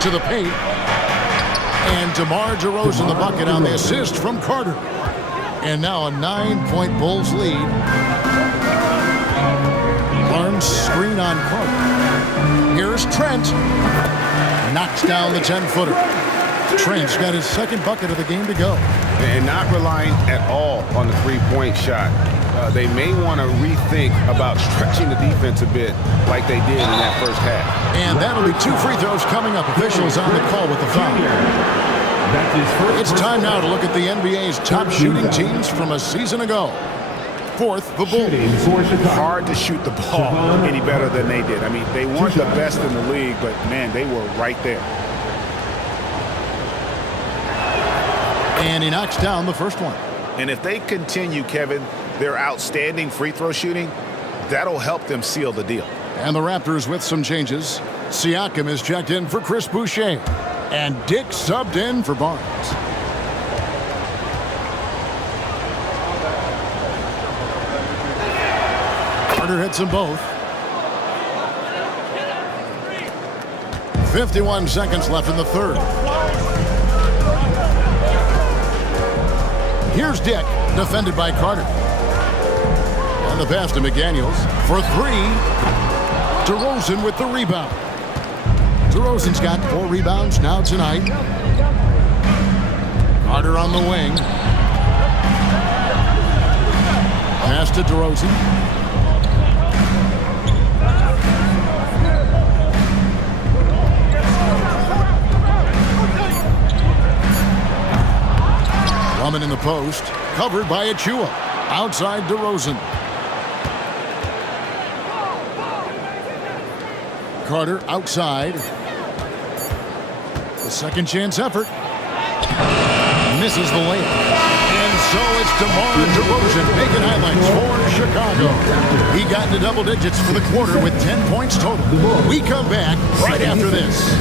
To the paint. And DeMar DeRozan the bucket on the assist from Carter. And now a 9-point Bulls lead. Barnes screen on Carter. Here's Trent. Knocks down the 10-footer. Trent's got his 2nd bucket of the game to go. And not relying at all on the three-point shot. They may want to rethink about stretching the defense a bit like they did in that first half. And that'll be 2 free throws coming up. Officials on the call with the foul. It's time now to look at the NBA's top shooting teams from a season ago. 4th, the Bulls. Hard to shoot the ball any better than they did. I mean, they weren't the best in the league, but, man, they were right there. And he knocks down the first one. And if they continue, Kevin, their outstanding free throw shooting, that'll help them seal the deal. And the Raptors with some changes. Siakam is checked in for Chris Boucher. And Dick subbed in for Barnes. Carter hits them both. 51 seconds left in the third. Here's Dick, defended by Carter. And the pass to McDaniels for 3. DeRozan with the rebound. DeRozan's got 4 rebounds now tonight. Carter on the wing. Pass to DeRozan. Drummond in the post. Covered by Achua. Outside DeRozan. Carter outside. The second chance effort. Misses the layup. And so it's DeMar DeRozan making highlights for Chicago. He got into double digits for the quarter with 10 points total. We come back right after this.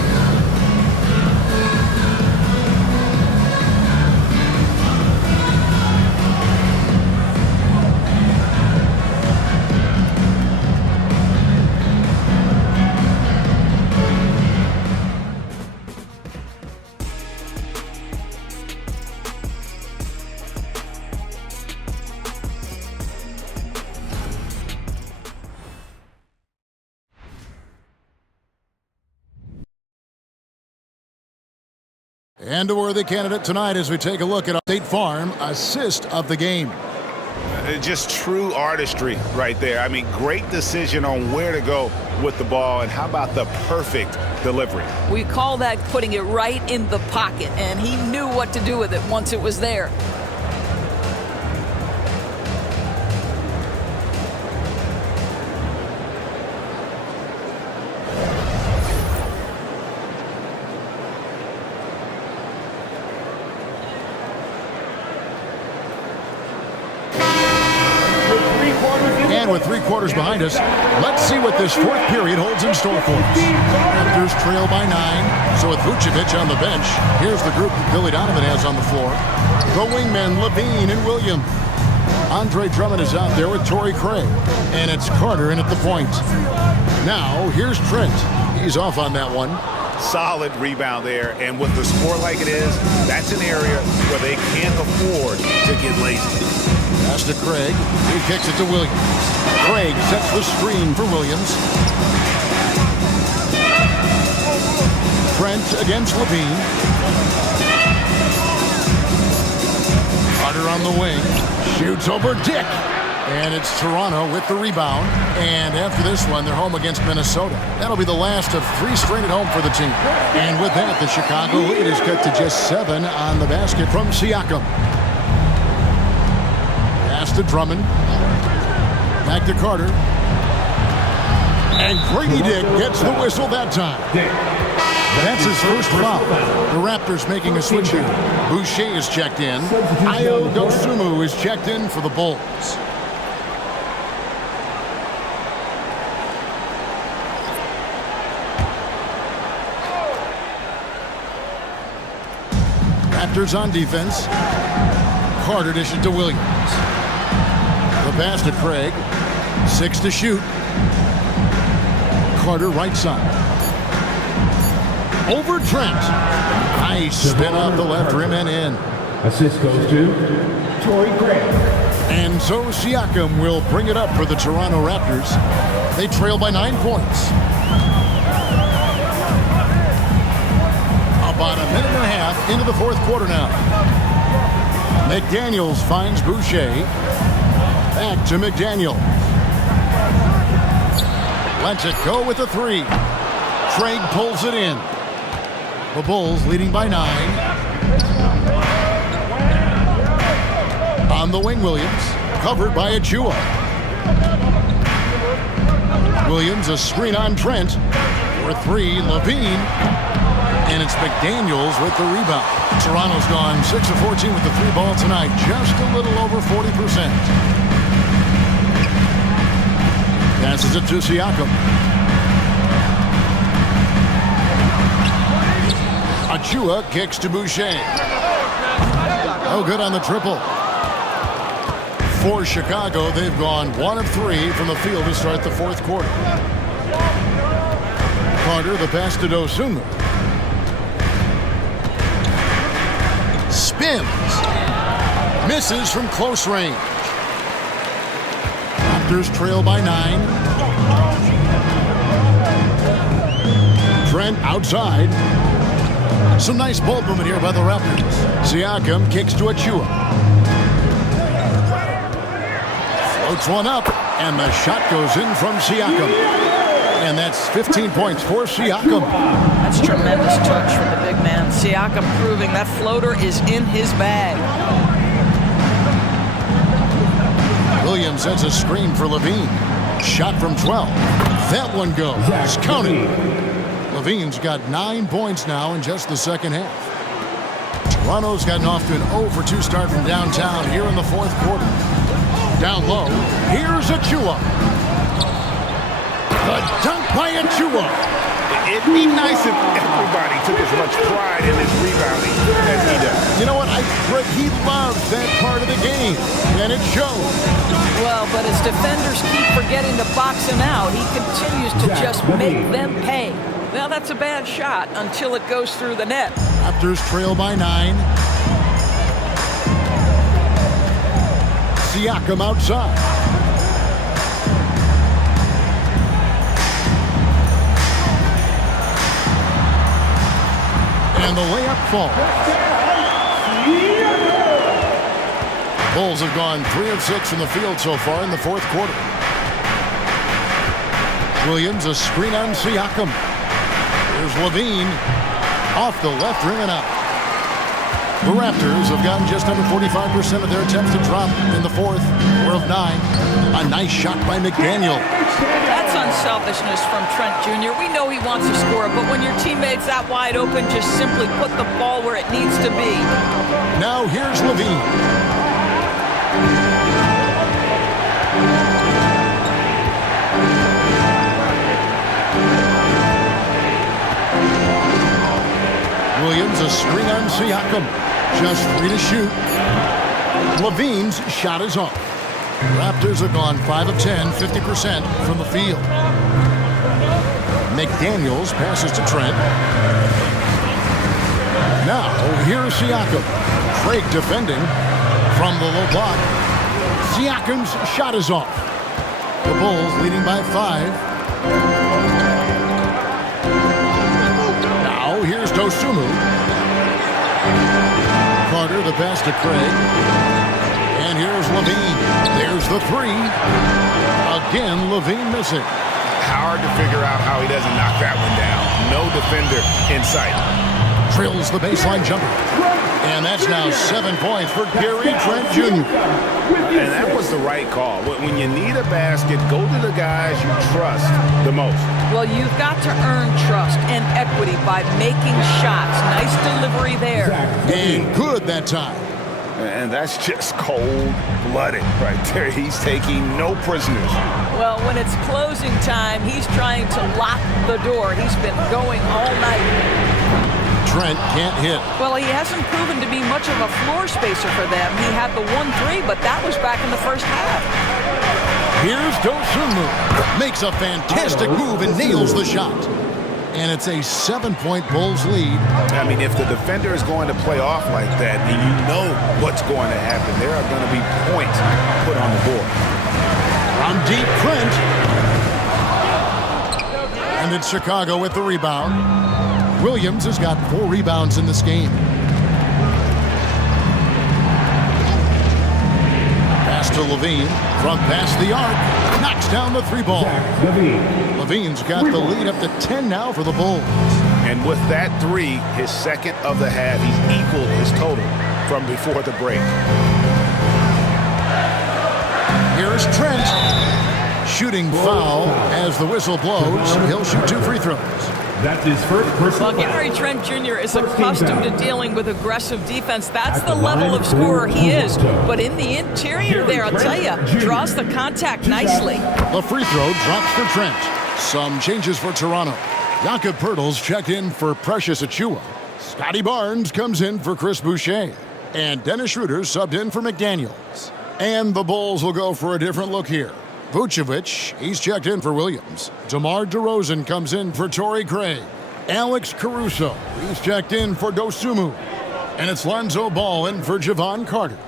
And a worthy candidate tonight as we take a look at State Farm assist of the game. Just true artistry right there. I mean, great decision on where to go with the ball, and how about the perfect delivery? We call that putting it right in the pocket, and he knew what to do with it once it was there. And with 3 quarters behind us, let's see what this 4th period holds in store for us. Raptors trail by 9, so with Vucevic on the bench, here's the group that Billy Donovan has on the floor. The wingmen, Levine and Williams. Andre Drummond is out there with Torrey Craig, and it's Carter in at the point. Now, here's Trent. He's off on that one. Solid rebound there, and with the score like it is, that's an area where they can't afford to get lazy. Pass to Craig. He kicks it to Williams. Craig sets the screen for Williams. Trent against Levine. Carter on the wing. Shoots over Dick. And it's Toronto with the rebound. And after this one, they're home against Minnesota. That'll be the last of 3 straight at home for the team. And with that, the Chicago lead is cut to just 7 on the basket from Siakam. Pass to Drummond. Back to Carter. And Grady Dick gets the whistle that time. That's his first foul. The Raptors making a switch here. Boucher is checked in. Ayo Dosunmu is checked in for the Bulls. Raptors on defense. Carter dishes to Williams. The pass to Craig. 6 to shoot. Carter right side. Over Trent. Nice spin off the left rim and in. Assist goes to Torrey Craig. And so Siakam will bring it up for the Toronto Raptors. They trail by 9 points. About a minute and a half into the fourth quarter now. McDaniels finds Boucher. Back to McDaniel. Lets it go with a 3. Craig pulls it in. The Bulls leading by 9. On the wing, Williams. Covered by Achua. Williams, a screen on Trent. For 3, Levine. And it's McDaniels with the rebound. Toronto's gone 6 of 14 with the 3 ball tonight. Just a little over 40%. Passes it to Siakam. Achua kicks to Boucher. Oh, good on the triple. For Chicago, they've gone 1 of 3 from the field to start the fourth quarter. Carter, the pass to Dosunmu. Spins. Misses from close range. Raptors trail by 9. Trent outside. Some nice ball movement here by the Raptors. Siakam kicks to Achua. Floats one up, and the shot goes in from Siakam. And that's 15 points for Siakam. That's tremendous touch from the big man. Siakam proving that floater is in his bag. Williams sets a screen for Levine. Shot from 12. That one goes. Counted. Levine's got 9 points now in just the second half. Toronto's gotten off to an 0-for-2 start from downtown here in the fourth quarter. Down low, here's Achua. The dunk by Achua. It'd be nice if everybody took as much pride in his rebounding as he does. You know what? He loves that part of the game, and it shows. Well, but his defenders keep forgetting to box him out. He continues to just make them pay. Now that's a bad shot until it goes through the net. Raptors trail by 9. Siakam outside. And the layup falls. Bulls have gone 3 of 6 from the field so far in the fourth quarter. Williams, a screen on Siakam. Here's Levine. Off the left rim and out. The Raptors have gotten just under 45% of their attempts to drop in the fourth, 4 of 9. A nice shot by McDaniel. That's unselfishness from Trent Jr. We know he wants to score, but when your teammate's that wide open, just simply put the ball where it needs to be. Now here's Levine. Williams, a screen on Siakam. Just 3 to shoot. Levine's shot is off. Raptors have gone 5 of 10, 50% from the field. McDaniels passes to Trent. Now, here's Siakam. Craig defending from the low block. Siakam's shot is off. The Bulls leading by 5. Now, here's Dosunmu. Carter, the pass to Craig. And here's Levine. There's the 3. Again, Levine missing. Hard to figure out how he doesn't knock that one down. No defender in sight. Drills the baseline jumper. And that's now 7 points for Gary Trent Jr. And that was the right call. When you need a basket, go to the guys you trust the most. Well, you've got to earn trust and equity by making shots. Nice delivery there. And good that time. And that's just cold-blooded right there. He's taking no prisoners. Well, when it's closing time, he's trying to lock the door. He's been going all night. Trent can't hit. Well, he hasn't proven to be much of a floor spacer for them. He had the 1-3, but that was back in the first half. Here's Dosunmu. Makes a fantastic move and nails the shot. And it's a 7-point Bulls lead. I mean, if the defender is going to play off like that, then you know what's going to happen. There are going to be points put on the board. From deep, Trent. And it's Chicago with the rebound. Williams has got 4 rebounds in this game. Pass to Levine. From past the arc. Knocks down the 3 ball. Levine's got the lead up to 10 now for the Bulls. And with that 3, his second of the half, he's equaled his total from before the break. Here's Trent. Shooting foul as the whistle blows. He'll shoot 2 free throws. That's his first personal Well, Gary Trent Jr. is accustomed to dealing with aggressive defense. That's the level of scorer he is. But in the interior there, I'll tell you, draws the contact nicely. The free throw drops for Trent. Some changes for Toronto. Jakob Poeltl's checked in for Precious Achiuwa. Scotty Barnes comes in for Chris Boucher. And Dennis Schroeder subbed in for McDaniels. And the Bulls will go for a different look here. Vucevic, he's checked in for Williams. DeMar DeRozan comes in for Torrey Craig. Alex Caruso, he's checked in for Dosunmu. And it's Lonzo Ball in for Javon Carter.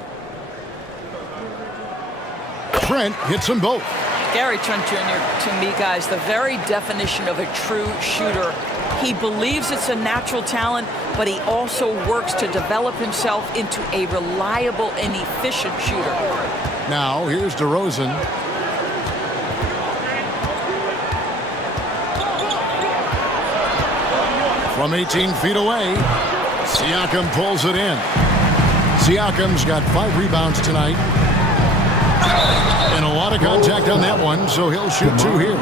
Trent hits them both. Gary Trent Jr., to me, guys, the very definition of a true shooter. He believes it's a natural talent, but he also works to develop himself into a reliable and efficient shooter. Now, here's DeRozan. From 18 feet away, Siakam pulls it in. Siakam's got 5 rebounds tonight. And a lot of contact on that one, so he'll shoot 2 here.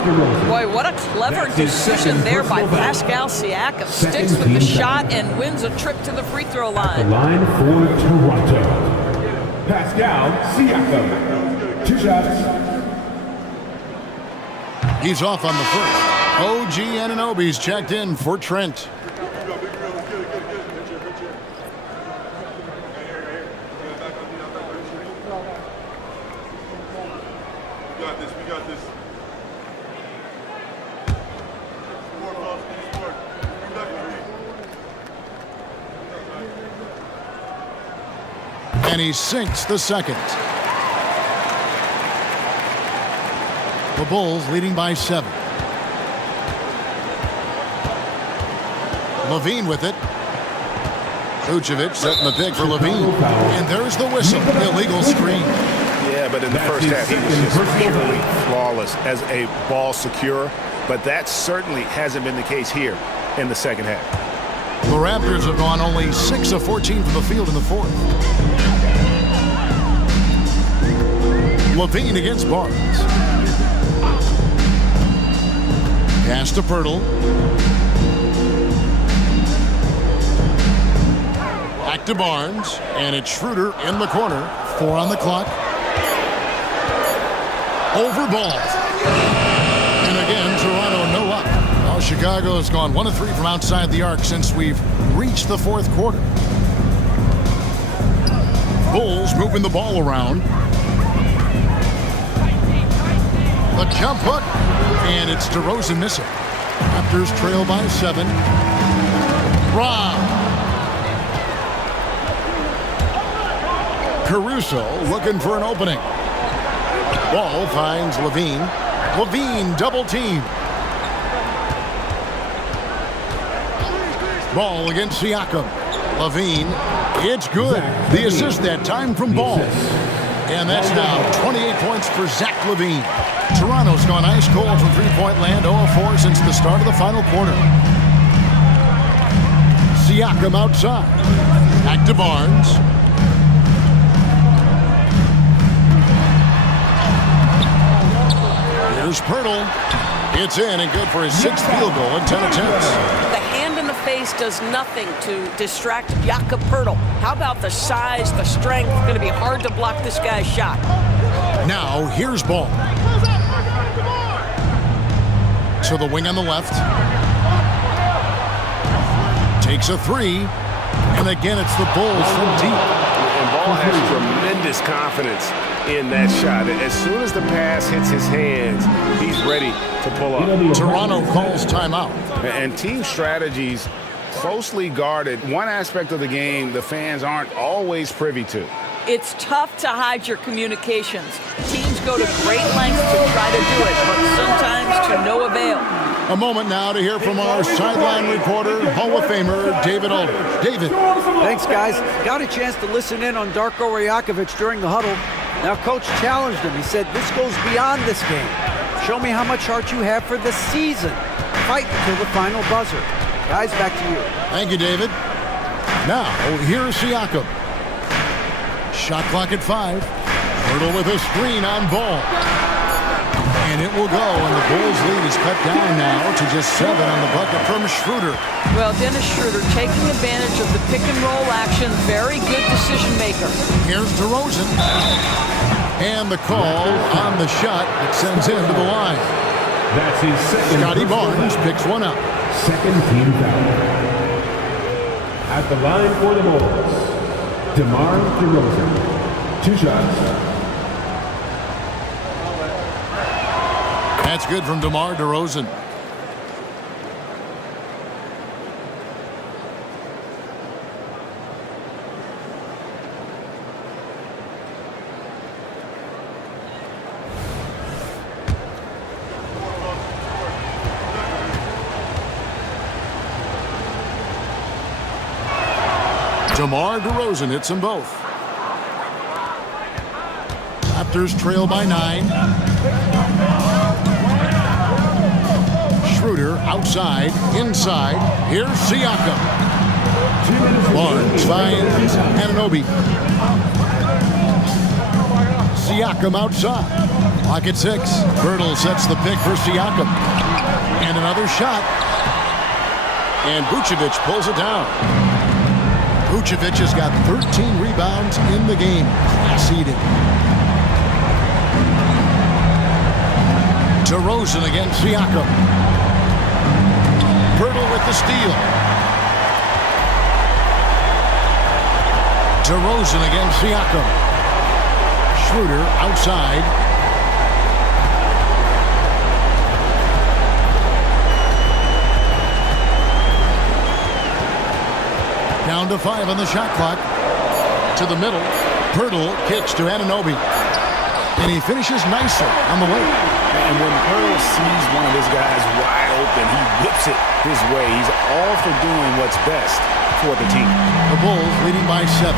Boy, what a clever decision there by Pascal Siakam. Sticks with the shot and wins a trip to the free throw line. line for Toronto. Pascal Siakam. 2 shots. He's off on the first. OG Anunoby's checked in for Trent. We got this. And he sinks the second. The Bulls leading by 7. Levine with it. Vucevic setting the pick for Levine. And there's the whistle. Illegal screen. Yeah, but in the first half, he was just purely flawless as a ball securer. But that certainly hasn't been the case here in the second half. The Raptors have gone only 6 of 14 from the field in the fourth. Levine against Barnes. Pass to Poeltl. Back to Barnes. And it's Schroeder in the corner. 4 on the clock. Over ball. And again, Toronto no up. Well, Chicago has gone 1 of 3 from outside the arc since we've reached the fourth quarter. Bulls moving the ball around. The jump hook. And it's DeRozan missing. Raptors trail by 7. Rob. Caruso looking for an opening. Ball finds Levine. Levine double team. Ball against Siakam. Levine. It's good. The assist that time from Ball. And that's now 28 points for Zach Levine. Toronto's gone ice cold from three-point land, 0-4 since the start of the final quarter. Siakam outside. Back to Barnes. Here's Poeltl It's in and good for his 6th field goal in 10 attempts. The hand in the face does nothing to distract Jakob Poeltl. How about the size, the strength? It's going to be hard to block this guy's shot. Now, here's Ball. To the wing on the left. Takes a 3. And again, it's the Bulls from deep. And Ball has tremendous confidence in that shot. As soon as the pass hits his hands, he's ready to pull up. Toronto calls timeout. And team strategies closely guarded. One aspect of the game the fans aren't always privy to. It's tough to hide your communications. Teams go to great lengths to try to do it, but sometimes to no avail. A moment now to hear from our sideline reporter, Hall of Famer David Aldridge. David. Thanks, guys. Got a chance to listen in on Darko Rajakovic during the huddle. Now, Coach challenged him. He said, this goes beyond this game. Show me how much heart you have for the season. Fight until the final buzzer. Guys, back to you. Thank you, David. Now, here's Siakam. Shot clock at 5. Poeltl with a screen on Ball. And it will go, and the Bulls' lead is cut down now to just 7 on the bucket from Schroeder. Well, Dennis Schroeder taking advantage of the pick-and-roll action. Very good decision maker. Here's DeRozan. And the call on the shot that sends him to the line. That's his second. Scotty Barnes picks one up. Second team foul. At the line for the Bulls, DeMar DeRozan. 2 shots. That's good from DeMar DeRozan. DeMar DeRozan hits them both. Raptors trail by 9. Schroeder outside, inside. Here's Siakam. Barnes finds Anunoby. Siakam outside. Clock at 6. Poeltl sets the pick for Siakam. And another shot. And Vucevic pulls it down. Vucevic has got 13 rebounds in the game. Conceded. DeRozan against Siakam. Poeltl with the steal. DeRozan against Siakam. Schroeder outside. Down to 5 on the shot clock. To the middle. Poeltl kicks to Anunoby. And he finishes nicely on the way. And when Poeltl sees one of his guys wide open, he whips it his way. He's all for doing what's best for the team. The Bulls leading by 7.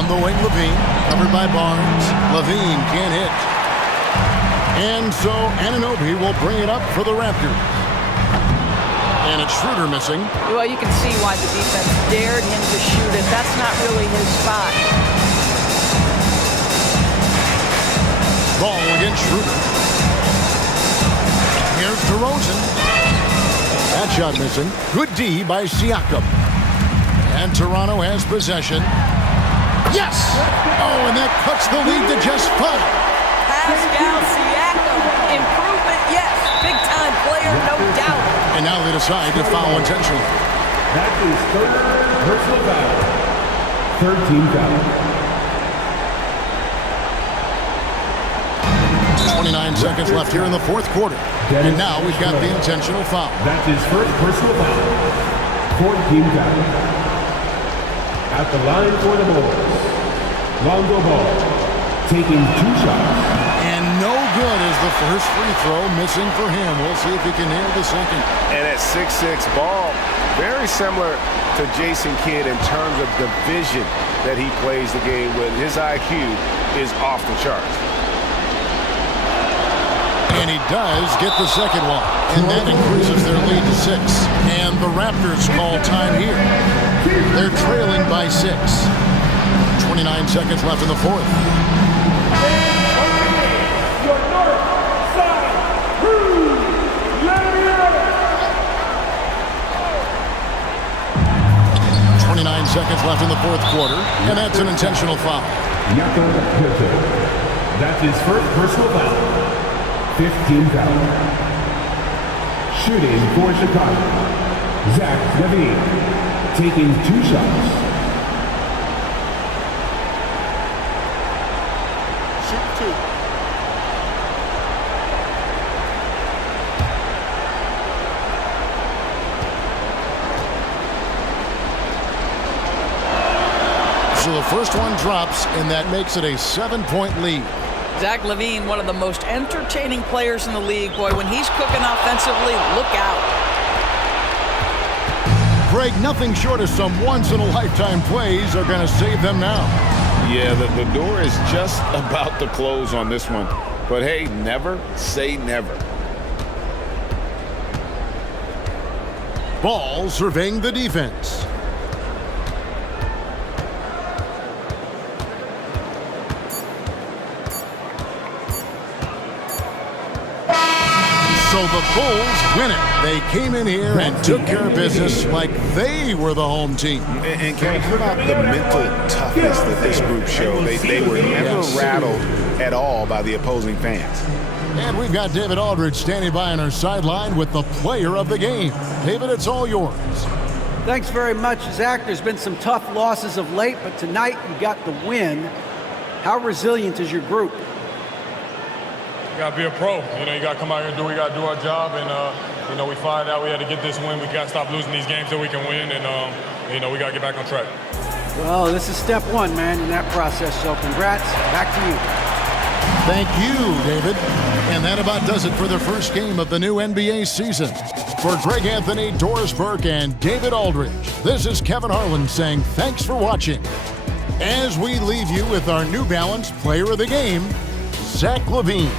On the wing, Levine, covered by Barnes. Levine can't hit. And so Anunoby will bring it up for the Raptors. And it's Schroeder missing. Well, you can see why the defense dared him to shoot it. That's not really his spot. Ball against Schroeder. Here's DeRozan. That shot missing. Good D by Siakam. And Toronto has possession. Yes! Oh, and that cuts the lead to just 5. Pascal Siakam. Improvement, yes. Big-time player, no doubt. And now they decide to foul intentionally. That is third personal foul. Third team foul. 29 seconds left here in the 4th quarter. And now we've got the intentional foul. That's his first personal foul. Fourth team foul. At the line for the Bulls, Lonzo Ball taking 2 shots. And no good is the first free throw missing for him. We'll see if he can nail the second. And at 6'6", Ball, very similar to Jason Kidd in terms of the vision that he plays the game with. His IQ is off the charts. And he does get the second one. And that increases their lead to 6. And the Raptors call time here. They're trailing by 6. 29 seconds left in the 4th. seconds left in the fourth quarter, and that's an intentional foul. That's his first personal foul. 15 foul. Shooting for Chicago, Zach Levine, taking 2 shots. Shoot 2. So the first one drops, and that makes it a 7-point lead. Zach Levine, one of the most entertaining players in the league. Boy, when he's cooking offensively, look out. Greg, nothing short of some once-in-a-lifetime plays are going to save them now. Yeah, the door is just about to close on this one. But hey, never say never. Ball surveying the defense. So the Bulls win it. They came in here and took care of business like they were the home team. And Kevin, how about the mental toughness that this group showed? They were never rattled at all by the opposing fans. And we've got David Aldridge standing by on our sideline with the player of the game. David, it's all yours. Thanks very much, Zach. There's been some tough losses of late, but tonight you got the win. How resilient is your group? You got to be a pro. You got to come out here and we got to do our job. And, we find out we had to get this win. We got to stop losing these games so we can win. And, we got to get back on track. Well, this is step one, man, in that process. So congrats. Back to you. Thank you, David. And that about does it for the first game of the new NBA season. For Greg Anthony, Doris Burke, and David Aldridge, this is Kevin Harlan saying thanks for watching. As we leave you with our New Balance player of the game, Zach Levine.